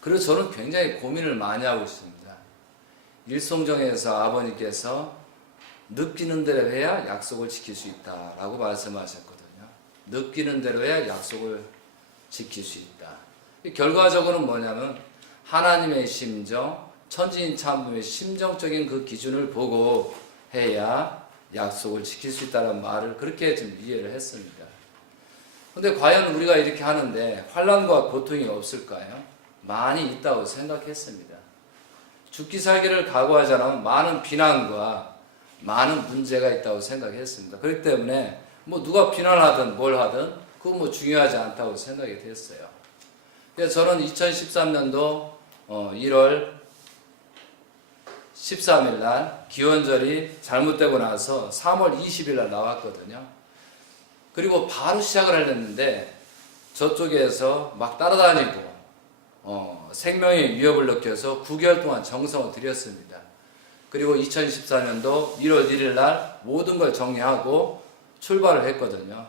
그래서 저는 굉장히 고민을 많이 하고 있습니다. 일송정에서 아버님께서 느끼는 대로 해야 약속을 지킬 수 있다라고 말씀하셨거든요. 느끼는 대로 해야 약속을 지킬 수 있다. 결과적으로는 뭐냐면 하나님의 심정, 천지인 참부의 심정적인 그 기준을 보고 해야 약속을 지킬 수 있다는 말을 그렇게 좀 이해를 했습니다. 근데 과연 우리가 이렇게 하는데 환난과 고통이 없을까요? 많이 있다고 생각했습니다. 죽기 살기를 각오하지 않으면 많은 비난과 많은 문제가 있다고 생각했습니다. 그렇기 때문에 뭐 누가 비난하든 뭘 하든 그건 뭐 중요하지 않다고 생각이 됐어요. 그래서 저는 2013년도 1월 13일 날 기원절이 잘못되고 나서 3월 20일 날 나왔거든요. 그리고 바로 시작을 했는데 저쪽에서 막 따라다니고 생명의 위협을 느껴서 9개월 동안 정성을 들였습니다. 그리고 2014년도 1월 1일 날 모든 걸 정리하고 출발을 했거든요.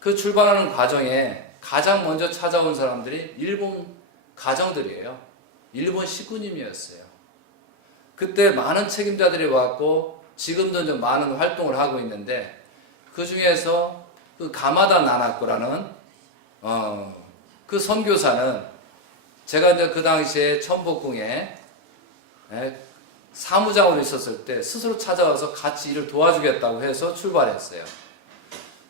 그 출발하는 과정에 가장 먼저 찾아온 사람들이 일본 가정들이에요. 일본 식구님이었어요. 그때 많은 책임자들이 왔고 지금도 좀 많은 활동을 하고 있는데 그 중에서 그 가마다 나나코라는 그 선교사는 제가 이제 그 당시에 천복궁에 사무장으로 있었을 때 스스로 찾아와서 같이 일을 도와주겠다고 해서 출발했어요.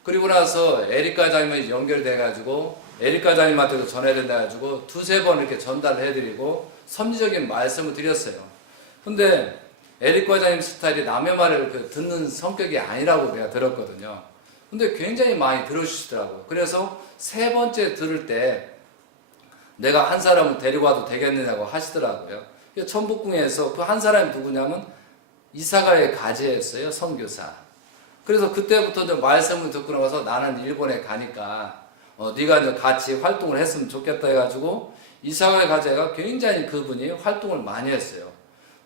그리고 나서 에릭 과장님이 연결돼가지고 에릭 과장님한테도 전해야 된다가지고 두세 번 이렇게 전달을 해드리고 섭리적인 말씀을 드렸어요. 근데 에릭 과장님 스타일이 남의 말을 듣는 성격이 아니라고 내가 들었거든요. 근데 굉장히 많이 들어주시더라고요. 그래서 세 번째 들을 때 내가 한 사람을 데리고 와도 되겠느냐고 하시더라고요. 천북궁에서 그 한 사람이 누구냐면 이사가의 가제였어요. 선교사. 그래서 그때부터 좀 말씀을 듣고 나서 나는 일본에 가니까 네가 이제 같이 활동을 했으면 좋겠다 해가지고 이사가의 가제가 굉장히 그분이 활동을 많이 했어요.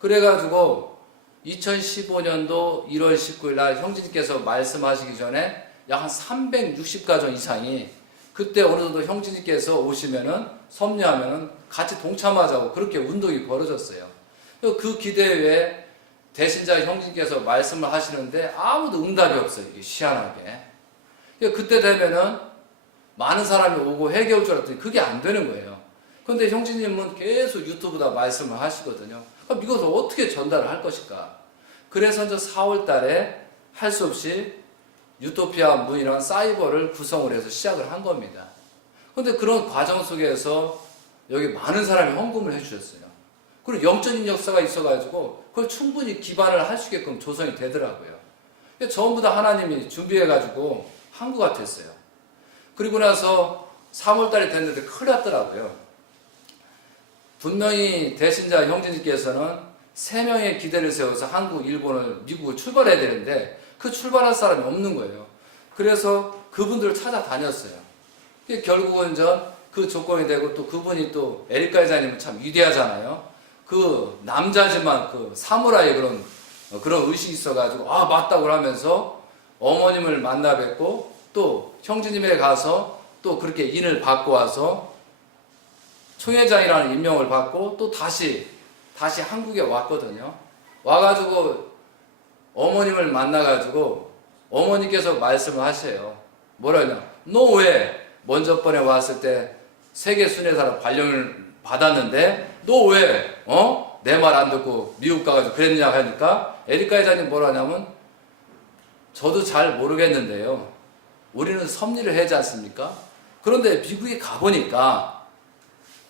그래가지고 2015년도 1월 19일 날 형제님께서 말씀하시기 전에 약 한 360가정 이상이 그때 어느 정도 형제님께서 오시면은 섭리하면은 같이 동참하자고 그렇게 운동이 벌어졌어요. 그 기대에 대신자 형제님께서 말씀을 하시는데 아무도 응답이 없어요. 이게 희한하게. 그때 되면은 많은 사람이 오고 회개할 줄 알았더니 그게 안 되는 거예요. 그런데 형제님은 계속 유튜브다 말씀을 하시거든요. 그럼 이것을 어떻게 전달을 할 것일까? 그래서 이제 4월 달에 할 수 없이 유토피아 문이라는 사이버를 구성을 해서 시작을 한 겁니다. 그런데 그런 과정 속에서 여기 많은 사람이 헌금을 해주셨어요. 그리고 영적인 역사가 있어가지고 그걸 충분히 기반을 할 수 있게끔 조성이 되더라고요. 전부 다 하나님이 준비해가지고 한 것 같았어요. 그리고 나서 3월달이 됐는데 큰일 났더라고요. 분명히 대신자 형제님께서는 3명의 기대를 세워서 한국, 일본을, 미국을 출발해야 되는데 그 출발할 사람이 없는 거예요. 그래서 그분들을 찾아다녔어요. 결국은 그 조건이 되고 또 그분이 또 에릭 가이자님은 참 위대하잖아요. 그 남자지만 그 사무라이 그런 의식이 있어가지고 아 맞다고 하면서 어머님을 만나 뵙고 또 형제님에 가서 또 그렇게 인을 받고 와서 총회장이라는 임명을 받고 또 다시 한국에 왔거든요. 와가지고 어머님을 만나가지고 어머니께서 말씀을 하셔요. 뭐라 하냐? 너 왜 먼저 번에 왔을 때 세계 순회사로 발령을 받았는데 너 왜 내 말 안 듣고 미국 가가지고 그랬냐 하니까 에리카 회장님 뭐라 하냐면 저도 잘 모르겠는데요. 우리는 섭리를 하지 않습니까? 그런데 미국에 가보니까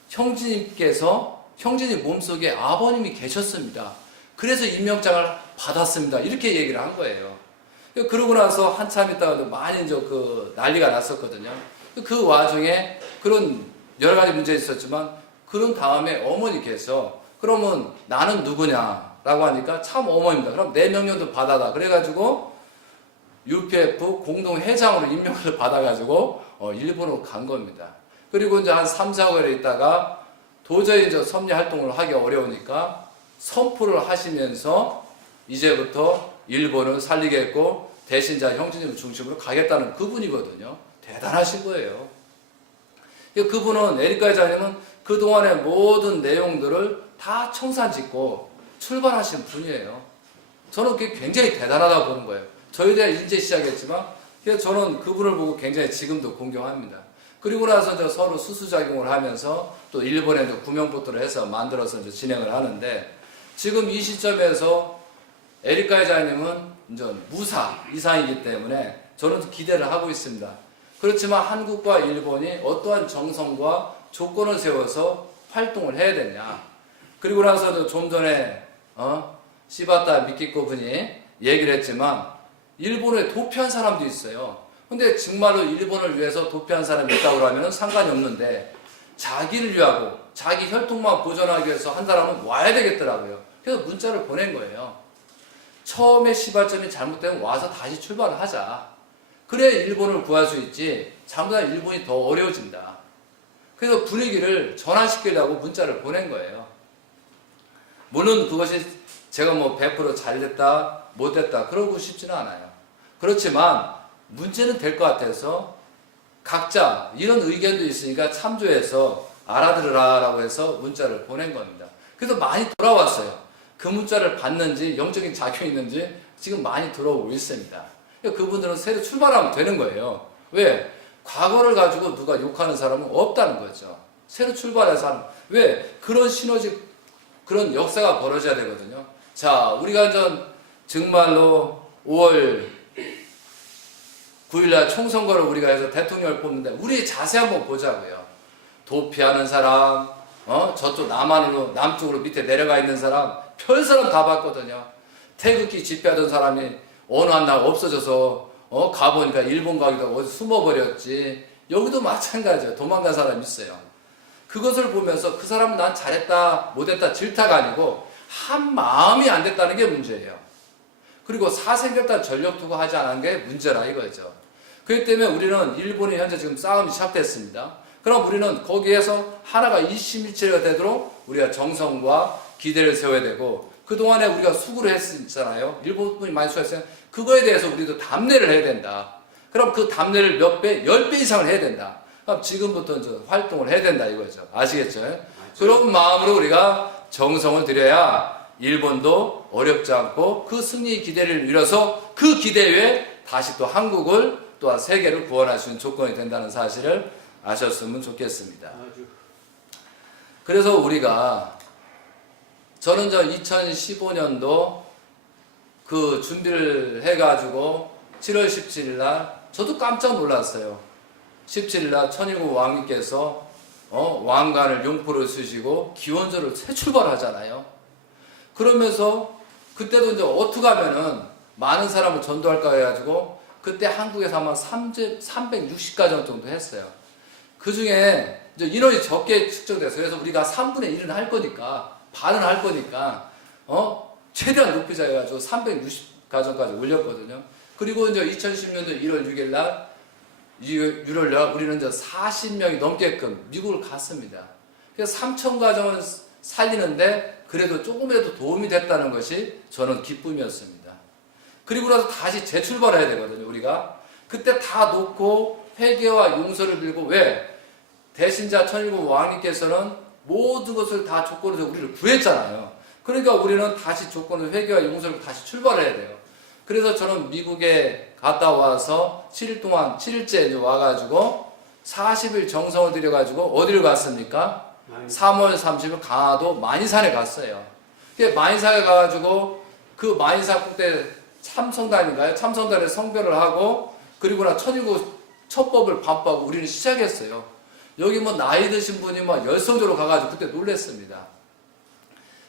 형진이 몸속에 아버님이 계셨습니다. 그래서 임명장을 받았습니다. 이렇게 얘기를 한 거예요. 그러고 나서 한참 있다가 많이 이제 난리가 났었거든요. 그 와중에 그런 여러 가지 문제가 있었지만 그런 다음에 어머니께서 그러면 나는 누구냐라고 하니까 참 어머니입니다. 그럼 내 명령도 받아라. 그래가지고 UPF 공동회장으로 임명을 받아가지고 일본으로 간 겁니다. 그리고 이제 한 3, 4개월 있다가 도저히 이제 섭리 활동을 하기 어려우니까 선포를 하시면서 이제부터 일본을 살리겠고 대신 자 형제님을 중심으로 가겠다는 그분이거든요. 대단하신 거예요. 그분은 에리카 회장님은 그동안의 모든 내용들을 다 청산짓고 출발하신 분이에요. 저는 그게 굉장히 대단하다고 보는 거예요. 저에 대해 이제 시작했지만 저는 그분을 보고 굉장히 지금도 존경합니다. 그리고 나서 이제 서로 수수작용을 하면서 또 일본에 이제 구명보트를 해서 만들어서 이제 진행을 하는데 지금 이 시점에서 에리카 회장님은 이제 무사 이상이기 때문에 저는 기대를 하고 있습니다. 그렇지만 한국과 일본이 어떠한 정성과 조건을 세워서 활동을 해야 되냐. 그리고 나서 좀 전에 시바타 미키코 분이 얘기를 했지만 일본에 도피한 사람도 있어요. 근데 정말로 일본을 위해서 도피한 사람이 있다고 하면 상관이 없는데 자기를 위하고 자기 혈통만 보존하기 위해서 한 사람은 와야 되겠더라고요. 그래서 문자를 보낸 거예요. 처음에 시발점이 잘못되면 와서 다시 출발을 하자. 그래야 일본을 구할 수 있지. 잘못하면 일본이 더 어려워진다. 그래서 분위기를 전환시키려고 문자를 보낸 거예요. 물론 그것이 제가 뭐 100% 잘됐다 못됐다 그러고 싶지는 않아요. 그렇지만 문제는 될 것 같아서 각자 이런 의견도 있으니까 참조해서 알아들으라 라고 해서 문자를 보낸 겁니다. 그래서 많이 돌아왔어요. 그 문자를 받는지 영적인 작용이 있는지 지금 많이 들어오고 있습니다. 그분들은 새로 출발하면 되는 거예요. 왜? 과거를 가지고 누가 욕하는 사람은 없다는 거죠. 새로 출발한 사람. 왜? 그런 시너지, 그런 역사가 벌어져야 되거든요. 자, 우리가 정말로 5월 9일날 총선거를 우리가 해서 대통령을 뽑는데 우리의 자세 한번 보자고요. 도피하는 사람, 저쪽 남쪽으로 밑에 내려가 있는 사람, 별 사람 다 봤거든요. 태극기 집회하던 사람이 어느 한 날 없어져서 가보니까 일본 가기도 어디 숨어버렸지. 여기도 마찬가지예요. 도망간 사람이 있어요. 그것을 보면서 그 사람은 난 잘했다 못했다 질타가 아니고 한 마음이 안 됐다는 게 문제예요. 그리고 사생결단 전력 투구하지 않은 게 문제라 이거죠. 그렇기 때문에 우리는 일본이 현재 지금 싸움이 시작됐습니다. 그럼 우리는 거기에서 하나가 일심일체가 되도록 우리가 정성과 기대를 세워야 되고 그동안에 우리가 수고를 했잖아요. 일본 분이 많이 수고했어요. 그거에 대해서 우리도 답례를 해야 된다. 그럼 그 답례를 몇 배, 10배 이상을 해야 된다. 그럼 지금부터 활동을 해야 된다 이거죠. 아시겠죠? 그런 마음으로 우리가 정성을 들여야 일본도 어렵지 않고 그 승리의 기대를 이뤄서 그 기대 외에 다시 또 한국을 또한 세계를 구원할 수 있는 조건이 된다는 사실을 아셨으면 좋겠습니다. 그래서 우리가 저는 2015년도 그 준비를 해가지고 7월 17일 날 저도 깜짝 놀랐어요. 17일 날 천일국 왕님께서 왕관을 용포를 쓰시고 기원전을 새 출발하잖아요. 그러면서 그때도 이제 어떻게 하면은 많은 사람을 전도할까 해가지고 그때 한국에서 아마 360가정 정도 했어요. 그 중에 이제 인원이 적게 측정돼서 그래서 우리가 3분의 1은 할 거니까 반은 할 거니까 최대한 높이자 해가지고 360가정까지 올렸거든요. 그리고 이제 2010년도 1월 6일 날 유월 날 우리는 이제 40명이 넘게끔 미국을 갔습니다. 그래서 3,000가정을 살리는데 그래도 조금이라도 도움이 됐다는 것이 저는 기쁨이었습니다. 그리고 나서 다시 재출발해야 되거든요. 우리가 그때 다 놓고 회개와 용서를 빌고 왜? 대신자 천일국 왕님께서는 모든 것을 다 조건을 우리를 구했잖아요. 그러니까 우리는 다시 조건을 회개와 용서를 다시 출발해야 돼요. 그래서 저는 미국에 갔다 와서 7일 동안 7일째 이제 와가지고 40일 정성을 들여가지고 어디를 갔습니까? 3월 30일 강화도 만이산에 갔어요. 만이산에 가가지고 그 만이산 국대 참성단인가요? 참성단에 성별을 하고 그리고 나 천일국 첩법을 반복하고 우리는 시작했어요. 여기 뭐 나이 드신 분이 막 열성적으로 가가지고 그때 놀랬습니다.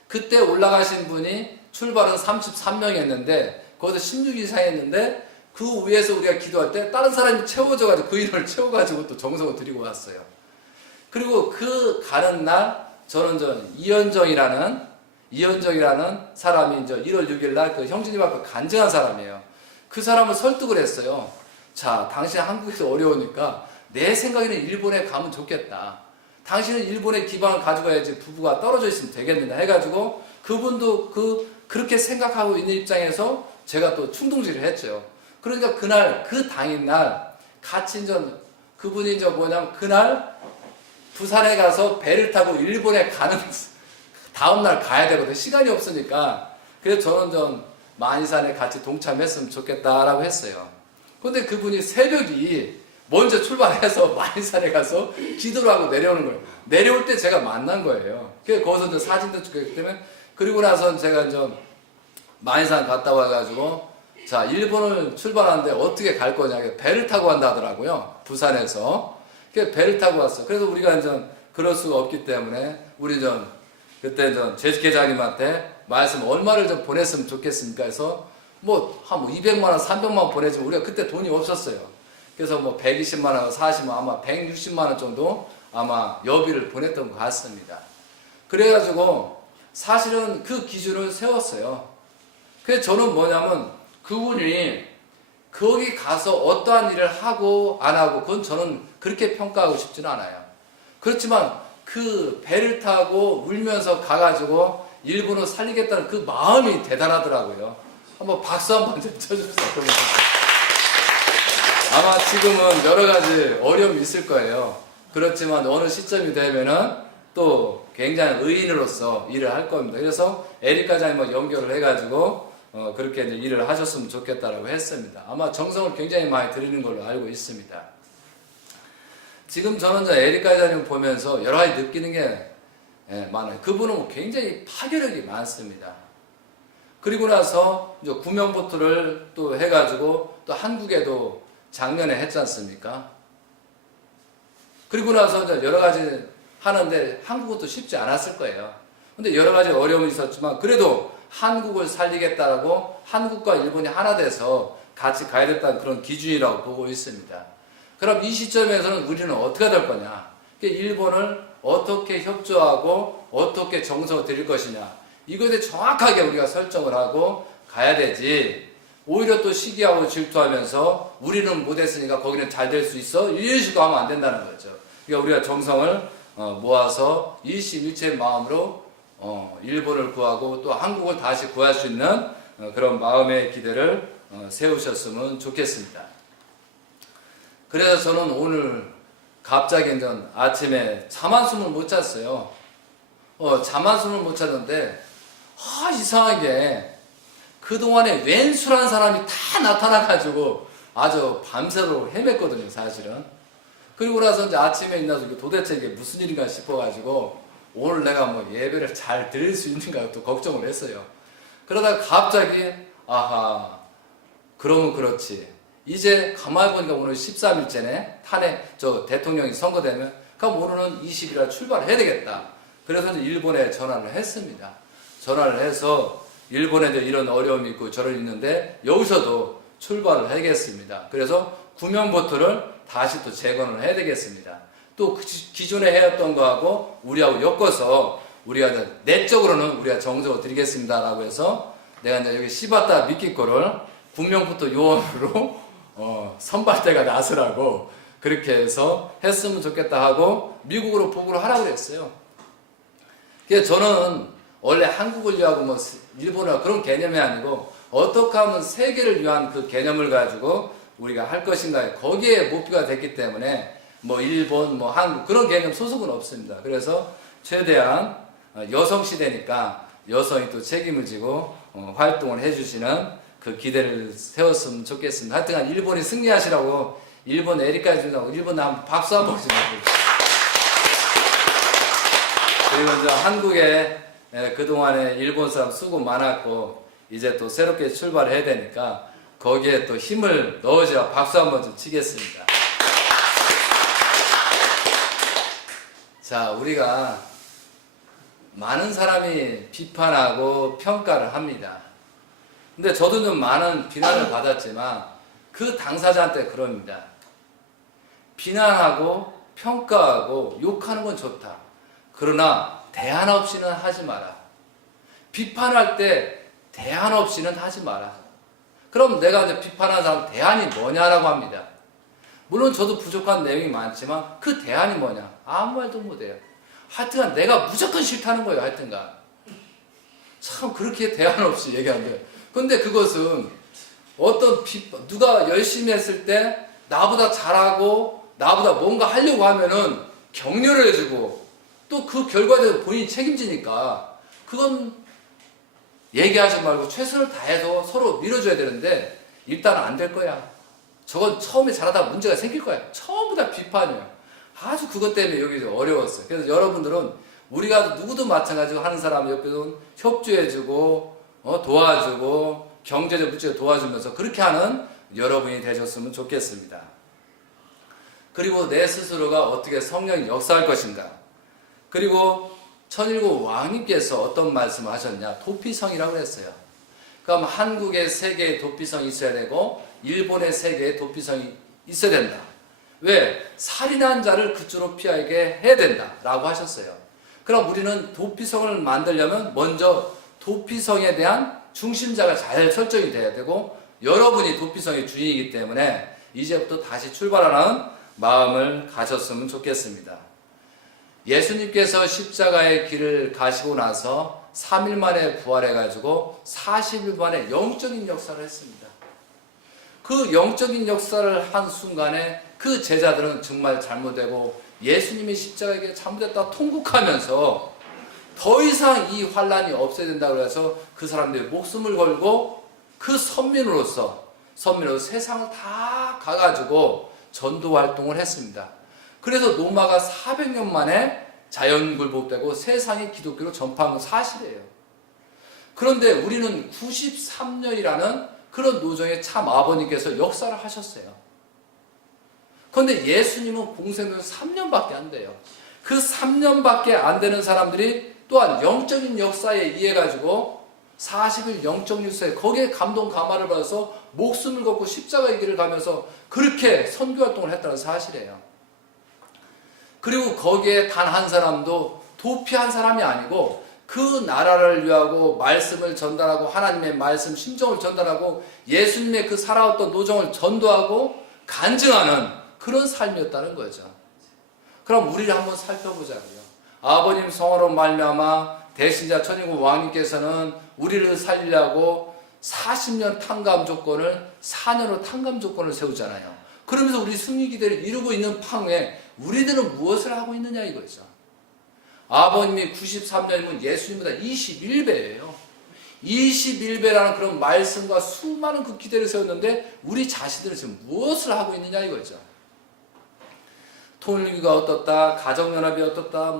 그때 올라가신 분이 출발은 33명 했는데 거기서 16 이상 했는데 그 위에서 우리가 기도할 때 다른 사람이 채워져가지고 그 인원을 채워가지고 또 정성을 드리고 왔어요. 그리고 그 가는 날 저는 이현정이라는 사람이 이제 1월 6일 날 그 형제님 앞에 간증한 사람이에요. 그 사람을 설득을 했어요. 자, 당신 한국에서 어려우니까 내 생각에는 일본에 가면 좋겠다. 당신은 일본의 기반을 가지고 가야지 부부가 떨어져 있으면 되겠는가 해가지고 그분도 그렇게 생각하고 있는 입장에서 제가 또 충동질을 했죠. 그러니까 그날 그 당일날 같이 이제 그분이 이제 뭐냐면 그날 부산에 가서 배를 타고 일본에 가는 다음날 가야 되거든요. 시간이 없으니까. 그래서 저는 좀 만이산에 같이 동참했으면 좋겠다라고 했어요. 근데 그분이 새벽이 먼저 출발해서 만이산에 가서 기도를 하고 내려오는 거예요. 내려올 때 제가 만난 거예요. 그래서 거기서 이제 사진도 찍었기 때문에 그리고 나서 제가 이제 만이산 갔다 와가지고 자, 일본을 출발하는데 어떻게 갈 거냐. 배를 타고 간다 하더라고요. 부산에서. 그래서 배를 타고 왔어요. 그래서 우리가 이제 그럴 수가 없기 때문에 우리 좀 그때 좀 제주계장님한테 말씀 얼마를 좀 보냈으면 좋겠습니까? 해서 한 200만 원, 300만 원 보내주면 우리가 그때 돈이 없었어요. 그래서 120만 원, 40만 원, 아마 160만 원 정도 아마 여비를 보냈던 것 같습니다. 그래가지고 사실은 그 기준을 세웠어요. 그래서 저는 뭐냐면 그분이 거기 가서 어떠한 일을 하고 안 하고 그건 저는 그렇게 평가하고 싶지는 않아요. 그렇지만 그 배를 타고 울면서 가가지고 일본을 살리겠다는 그 마음이 대단하더라고요. 한번 박수 한번 좀 쳐주세요. 아마 지금은 여러 가지 어려움이 있을 거예요. 그렇지만 어느 시점이 되면은 또 굉장히 의인으로서 일을 할 겁니다. 그래서 에릭과장님과 연결을 해가지고 그렇게 이제 일을 하셨으면 좋겠다라고 했습니다. 아마 정성을 굉장히 많이 드리는 걸로 알고 있습니다. 지금 저는 에릭과장님 보면서 여러 가지 느끼는 게 많아요. 그분은 굉장히 파괴력이 많습니다. 그리고 나서 이제 구명보트를 또 해가지고 또 한국에도 작년에 했지 않습니까? 그리고 나서 이제 여러 가지 하는데 한국은 또 쉽지 않았을 거예요. 근데 여러 가지 어려움이 있었지만 그래도 한국을 살리겠다라고 한국과 일본이 하나 돼서 같이 가야 됐다는 그런 기준이라고 보고 있습니다. 그럼 이 시점에서는 우리는 어떻게 될 거냐? 일본을 어떻게 협조하고 어떻게 정성을 들일 것이냐? 이것에 대해 정확하게 우리가 설정을 하고 가야 되지. 오히려 또 시기하고 질투하면서 우리는 못했으니까 거기는 잘 될 수 있어? 이런 식으로 하면 안 된다는 거죠. 그러니까 우리가 정성을 모아서 일심일체의 마음으로 일본을 구하고 또 한국을 다시 구할 수 있는 그런 마음의 기대를 세우셨으면 좋겠습니다. 그래서 저는 오늘 갑자기 아침에 잠 한숨을 못 잤어요. 잠 한숨을 못 잤는데 이상하게 그동안에 왼수라는 사람이 다 나타나가지고 아주 밤새도록 헤맸거든요, 사실은. 그리고 나서 이제 아침에 일어나서 도대체 이게 무슨 일인가 싶어가지고 오늘 내가 예배를 잘 드릴 수 있는가 또 걱정을 했어요. 그러다가 갑자기 그러면 그렇지. 이제 가만히 보니까 오늘 13일째네. 대통령이 선거되면 그럼 오늘은 20일에 출발을 해야 되겠다. 그래서 이제 일본에 전화를 했습니다. 전화를 해서 일본에 이런 어려움이 있고 저런 있는데 여기서도 출발을 하겠습니다. 그래서 구명보트를 다시 또 재건을 해야 되겠습니다. 또 기존에 해왔던 거하고 우리하고 엮어서 우리가 내적으로는 우리가 정성을 드리겠습니다라고 해서 내가 이제 여기 시바타 미키코를 구명보트 요원으로 선발대가 나서라고 그렇게 해서 했으면 좋겠다 하고 미국으로 보고를 하라고 그랬어요. 그래서 저는 원래 한국을 위하고 일본어 그런 개념이 아니고 어떻게 하면 세계를 위한 그 개념을 가지고 우리가 할 것인가 거기에 목표가 됐기 때문에 일본 한국 그런 개념 소속은 없습니다. 그래서 최대한 여성 시대니까 여성이 또 책임을 지고 활동을 해주시는 그 기대를 세웠으면 좋겠습니다. 하여튼간 일본이 승리하시라고 일본 에리카 준다고 일본 한번 박수 한번 주세요. 그리고 이제 한국에 그동안에 일본 사람 수고 많았고 이제 또 새롭게 출발해야 되니까 거기에 또 힘을 넣어줘야 박수 한번 좀 치겠습니다. 자, 우리가 많은 사람이 비판하고 평가를 합니다. 근데 저도 좀 많은 비난을 받았지만 그 당사자한테 그럽니다. 비난하고 평가하고 욕하는 건 좋다. 그러나 대안 없이는 하지 마라. 비판할 때 대안 없이는 하지 마라. 그럼 내가 이제 비판하는 사람 대안이 뭐냐라고 합니다. 물론 저도 부족한 내용이 많지만 그 대안이 뭐냐? 아무 말도 못해요. 하여튼간 내가 무조건 싫다는 거예요. 하여튼간 참 그렇게 대안 없이 얘기하는데, 근데 그것은 어떤 누가 열심히 했을 때 나보다 잘하고 나보다 뭔가 하려고 하면은 격려를 해주고 또 그 결과에 대해서 본인이 책임지니까 그건 얘기하지 말고 최선을 다해서 서로 밀어줘야 되는데 일단은 안 될 거야. 저건 처음에 잘하다가 문제가 생길 거야. 처음부 다 비판이에요. 아주 그것 때문에 여기 어려웠어요. 그래서 여러분들은 우리가 누구도 마찬가지고 하는 사람 옆에서 협조해주고 도와주고 경제적 물질을 도와주면서 그렇게 하는 여러분이 되셨으면 좋겠습니다. 그리고 내 스스로가 어떻게 성령이 역사할 것인가. 그리고 천일국 왕님께서 어떤 말씀을 하셨냐. 도피성이라고 했어요. 그럼 한국에 3개의 도피성이 있어야 되고 일본에 3개의 도피성이 있어야 된다. 왜? 살인한 자를 그쪽으로 피하게 해야 된다 라고 하셨어요. 그럼 우리는 도피성을 만들려면 먼저 도피성에 대한 중심자가 잘 설정이 돼야 되고 여러분이 도피성의 주인이기 때문에 이제부터 다시 출발하는 마음을 가졌으면 좋겠습니다. 예수님께서 십자가의 길을 가시고 나서 3일 만에 부활해가지고 40일 만에 영적인 역사를 했습니다. 그 영적인 역사를 한 순간에 그 제자들은 정말 잘못되고 예수님이 십자가에게 잘못했다 통곡하면서 더 이상 이 환란이 없어야 된다고 해서 그 사람들이 목숨을 걸고 그 선민으로서 세상을 다 가가지고 전도 활동을 했습니다. 그래서 로마가 400년 만에 자연굴복되고 세상이 기독교로 전파한 건 사실이에요. 그런데 우리는 93년이라는 그런 노정의 참 아버님께서 역사를 하셨어요. 그런데 예수님은 공생은 3년밖에 안 돼요. 그 3년밖에 안 되는 사람들이 또한 영적인 역사에 의해 가지고 40일 영적 뉴스에 거기에 감동 감화를 받아서 목숨을 걸고 십자가의 길을 가면서 그렇게 선교 활동을 했다는 사실이에요. 그리고 거기에 단 한 사람도 도피한 사람이 아니고 그 나라를 위하고 말씀을 전달하고 하나님의 말씀 심정을 전달하고 예수님의 그 살아왔던 노정을 전도하고 간증하는 그런 삶이었다는 거죠. 그럼 우리를 한번 살펴보자고요. 아버님 성화로 말미암아 대신자 천일국 왕님께서는 우리를 살리려고 40년 탕감 조건을 4년으로 탕감 조건을 세우잖아요. 그러면서 우리 승리 기대를 이루고 있는 판에 우리들은 무엇을 하고 있느냐 이거죠. 아버님이 93년이면 예수님보다 21배예요. 21배라는 그런 말씀과 수많은 그 기대를 세웠는데 우리 자신들은 지금 무엇을 하고 있느냐 이거죠. 통일교가 어떻다, 가정연합이 어떻다,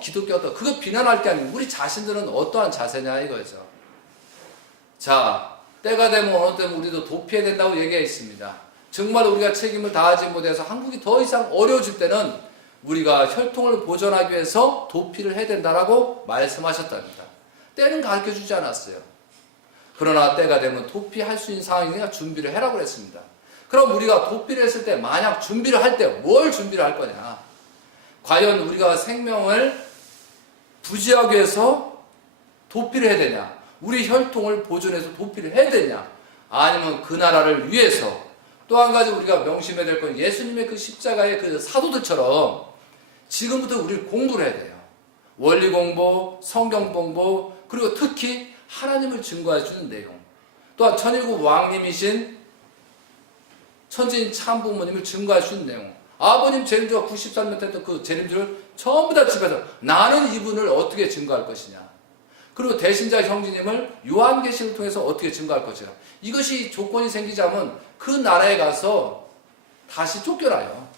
기독교 어떻다, 그거 비난할 게 아니고 우리 자신들은 어떠한 자세냐 이거죠. 자, 때가 되면 어느 때면 우리도 도피해야 된다고 얘기했습니다. 정말 우리가 책임을 다하지 못해서 한국이 더 이상 어려워질 때는 우리가 혈통을 보존하기 위해서 도피를 해야 된다라고 말씀하셨답니다. 때는 가르쳐주지 않았어요. 그러나 때가 되면 도피할 수 있는 상황이니까 준비를 해라고 그랬습니다. 그럼 우리가 도피를 했을 때 만약 준비를 할 때 뭘 준비를 할 거냐? 과연 우리가 생명을 부지하기 위해서 도피를 해야 되냐? 우리 혈통을 보존해서 도피를 해야 되냐? 아니면 그 나라를 위해서 또 한 가지 우리가 명심해야 될 건 예수님의 그 십자가의 그 사도들처럼 지금부터 우리 공부를 해야 돼요. 원리 공부, 성경 공부, 그리고 특히 하나님을 증거해 주는 내용. 또한 천일국 왕님이신 천지인 참부모님을 증거해 주는 내용. 아버님 재림주가 93년 때 그 재림주를 전부 다 집에서 나는 이분을 어떻게 증거할 것이냐. 그리고 대신자 형제님을 요한계시를 통해서 어떻게 증거할 것이라. 이것이 조건이 생기자면 그 나라에 가서 다시 쫓겨나요.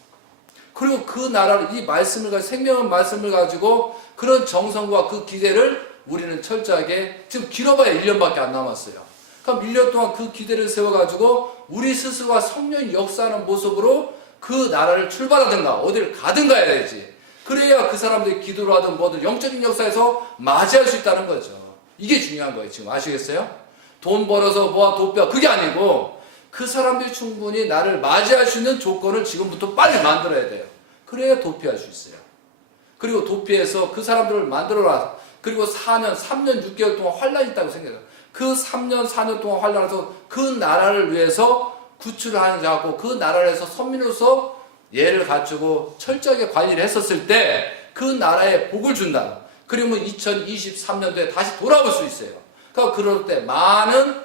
그리고 그 나라를 이 말씀을 가지고 생명의 말씀을 가지고 그런 정성과 그 기대를 우리는 철저하게 지금 길어봐야 1년밖에 안 남았어요. 그럼 1년 동안 그 기대를 세워가지고 우리 스스로가 성령이 역사하는 모습으로 그 나라를 출발하든가 어디를 가든가 해야 되지. 그래야 그 사람들이 기도를 하든 뭐든 영적인 역사에서 맞이할 수 있다는 거죠. 이게 중요한 거예요. 지금 아시겠어요? 돈 벌어서 모아 도뼈 그게 아니고 그 사람들이 충분히 나를 맞이할 수 있는 조건을 지금부터 빨리 만들어야 돼요. 그래야 도피할 수 있어요. 그리고 도피해서 그 사람들을 만들어라. 그리고 3년 6개월 동안 환란이 있다고 생각해요. 그 3년 4년 동안 환란해서 그 나라를 위해서 구출을 하는 자고 그 나라에서 선민으로서 예를 갖추고 철저하게 관리를 했었을 때 그 나라에 복을 준다. 그러면 2023년도에 다시 돌아올 수 있어요. 그러니까 그럴 때 많은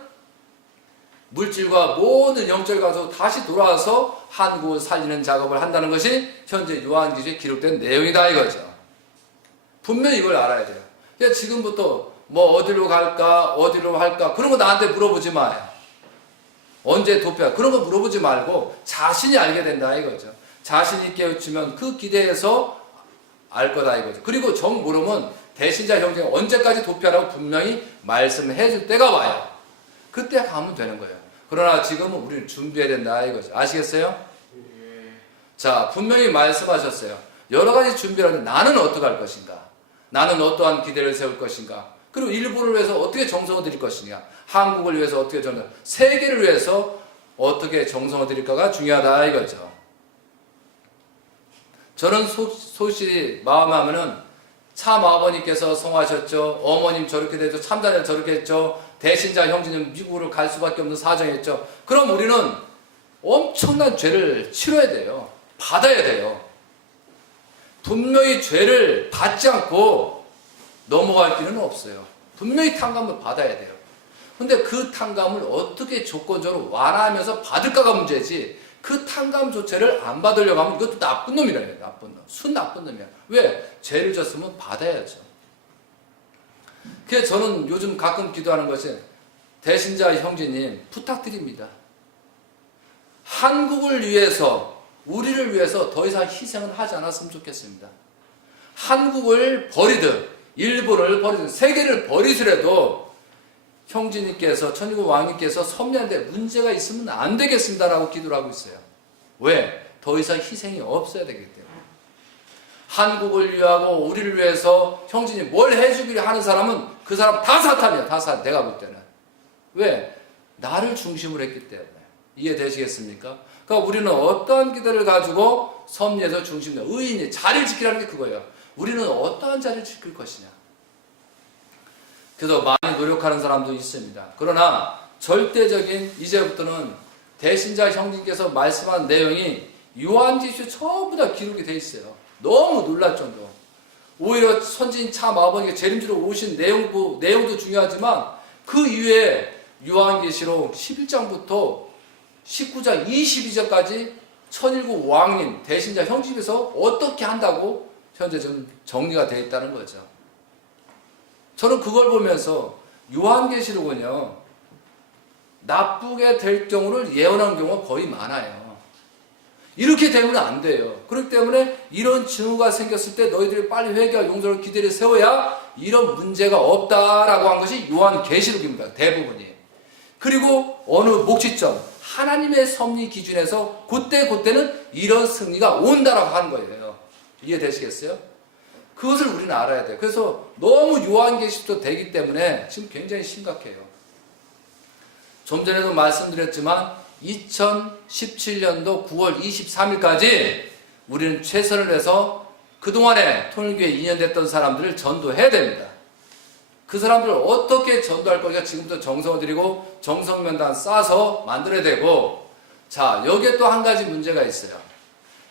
물질과 모든 영적인 가서 다시 돌아와서 한국을 살리는 작업을 한다는 것이 현재 요한계시에 기록된 내용이다 이거죠. 분명히 이걸 알아야 돼요. 그러니까 지금부터 뭐 어디로 갈까 어디로 할까 그런 거 나한테 물어보지 마요. 언제 도피할 그런 거 물어보지 말고 자신이 알게 된다 이거죠. 자신이 깨우치면 그 기대에서 알 거다 이거죠. 그리고 정 모르면 대신자 형제가 언제까지 도피하라고 분명히 말씀해 줄 때가 와요. 그때 가면 되는 거예요. 그러나 지금은 우리는 준비해야 된다 이거죠. 아시겠어요? 자, 분명히 말씀하셨어요. 여러 가지 준비를 하는데 나는 어떻게 할 것인가? 나는 어떠한 기대를 세울 것인가? 그리고 일본을 위해서 어떻게 정성을 들일 것이냐? 한국을 위해서 어떻게 세계를 위해서 어떻게 정성을 들일까가 중요하다 이거죠. 저는 소실히 마음하면은 참 아버님께서 성하셨죠. 어머님 저렇게 됐죠. 참자녀 저렇게 했죠. 대신자 형제는 미국으로 갈 수밖에 없는 사정이었죠. 그럼 우리는 엄청난 죄를 치러야 돼요. 받아야 돼요. 분명히 죄를 받지 않고 넘어갈 길은 없어요. 분명히 탕감을 받아야 돼요. 근데 그 탕감을 어떻게 조건적으로 완화하면서 받을까가 문제지, 그 탕감 조치를 안 받으려고 하면 이것도 나쁜 놈이라요. 나쁜 놈. 순 나쁜 놈이야. 왜? 죄를 졌으면 받아야죠. 그래서 저는 요즘 가끔 기도하는 것이 대신자 형제님 부탁드립니다. 한국을 위해서 우리를 위해서 더 이상 희생을 하지 않았으면 좋겠습니다. 한국을 버리든 일본을 버리든 세계를 버리더라도 형제님께서 천일국 왕님께서 섭리하는데 문제가 있으면 안 되겠습니다라고 기도를 하고 있어요. 왜? 더 이상 희생이 없어야 되기 때문에. 한국을 위하고 우리를 위해서 형제님 뭘 해주기를 하는 사람은 그 사람 다 사탄이야. 다 사탄. 내가 볼 때는. 왜? 나를 중심으로 했기 때문에. 이해되시겠습니까? 그러니까 우리는 어떠한 기대를 가지고 섭리에서 중심으로 의인이 자리를 지키라는 게 그거예요. 우리는 어떠한 자리를 지킬 것이냐. 그래서 많이 노력하는 사람도 있습니다. 그러나 절대적인 이제부터는 대신자 형님께서 말씀한 내용이 요한계시에 전부 다 기록이 돼 있어요. 너무 놀랄 정도. 오히려 선지인 참 아버지가 재림주로 오신 내용도 중요하지만 그 이외에 요한계시록 11장부터 19장 22절까지 천일국 왕님 대신자 형집에서 어떻게 한다고 현재 좀 정리가 되어 있다는 거죠. 저는 그걸 보면서 요한계시록은요 나쁘게 될 경우를 예언한 경우가 거의 많아요. 이렇게 되면 안 돼요. 그렇기 때문에 이런 징후가 생겼을 때 너희들이 빨리 회개와 용서를 기대를 세워야 이런 문제가 없다라고 한 것이 요한계시록입니다. 대부분이. 그리고 어느 목시점 하나님의 섭리 기준에서 그때는 이런 승리가 온다라고 하는 거예요. 이해되시겠어요? 그것을 우리는 알아야 돼요. 그래서 너무 요한계시록도 되기 때문에 지금 굉장히 심각해요. 좀 전에도 말씀드렸지만 2017년도 9월 23일까지 우리는 최선을 해서 그동안에 통일교회 2년 됐던 사람들을 전도해야 됩니다. 그 사람들을 어떻게 전도할 거니까 지금부터 정성을 들이고 정성면단 싸서 만들어야 되고, 자, 여기에 또 한 가지 문제가 있어요.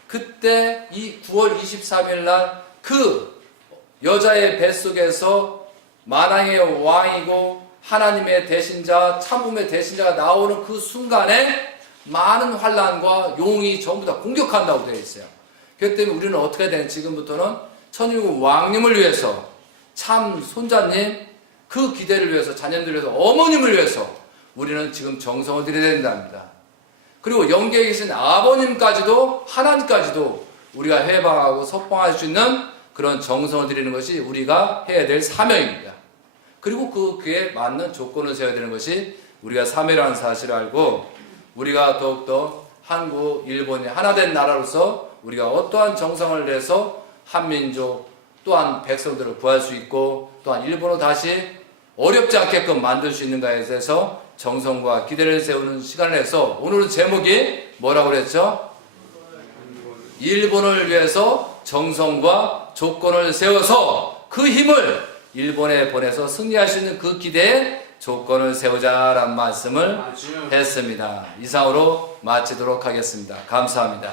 그때 이 9월 23일 날 그 여자의 뱃속에서 만왕의 왕이고 하나님의 대신자, 참음의 대신자가 나오는 그 순간에 많은 환란과 용이 전부 다 공격한다고 되어 있어요. 그렇기 때문에 우리는 어떻게 해야 되냐, 지금부터는 천일국 왕님을 위해서 참 손자님 그 기대를 위해서, 자녀들을 위해서, 어머님을 위해서 우리는 지금 정성을 들여야 된답니다. 그리고 영계에 계신 아버님까지도, 하나님까지도 우리가 해방하고 석방할 수 있는 그런 정성을 드리는 것이 우리가 해야 될 사명입니다. 그리고 그에 맞는 조건을 세워야 되는 것이 우리가 사명이라는 사실을 알고, 우리가 더욱더 한국, 일본이 하나 된 나라로서 우리가 어떠한 정성을 내서 한민족 또한 백성들을 구할 수 있고, 또한 일본을 다시 어렵지 않게끔 만들 수 있는가에 대해서 정성과 기대를 세우는 시간을 해서, 오늘은 제목이 뭐라고 그랬죠? 일본을 위해서 정성과 조건을 세워서 그 힘을 일본에 보내서 승리할 수 있는 그 기대에 조건을 세우자라는 말씀을 아주 했습니다. 이상으로 마치도록 하겠습니다. 감사합니다.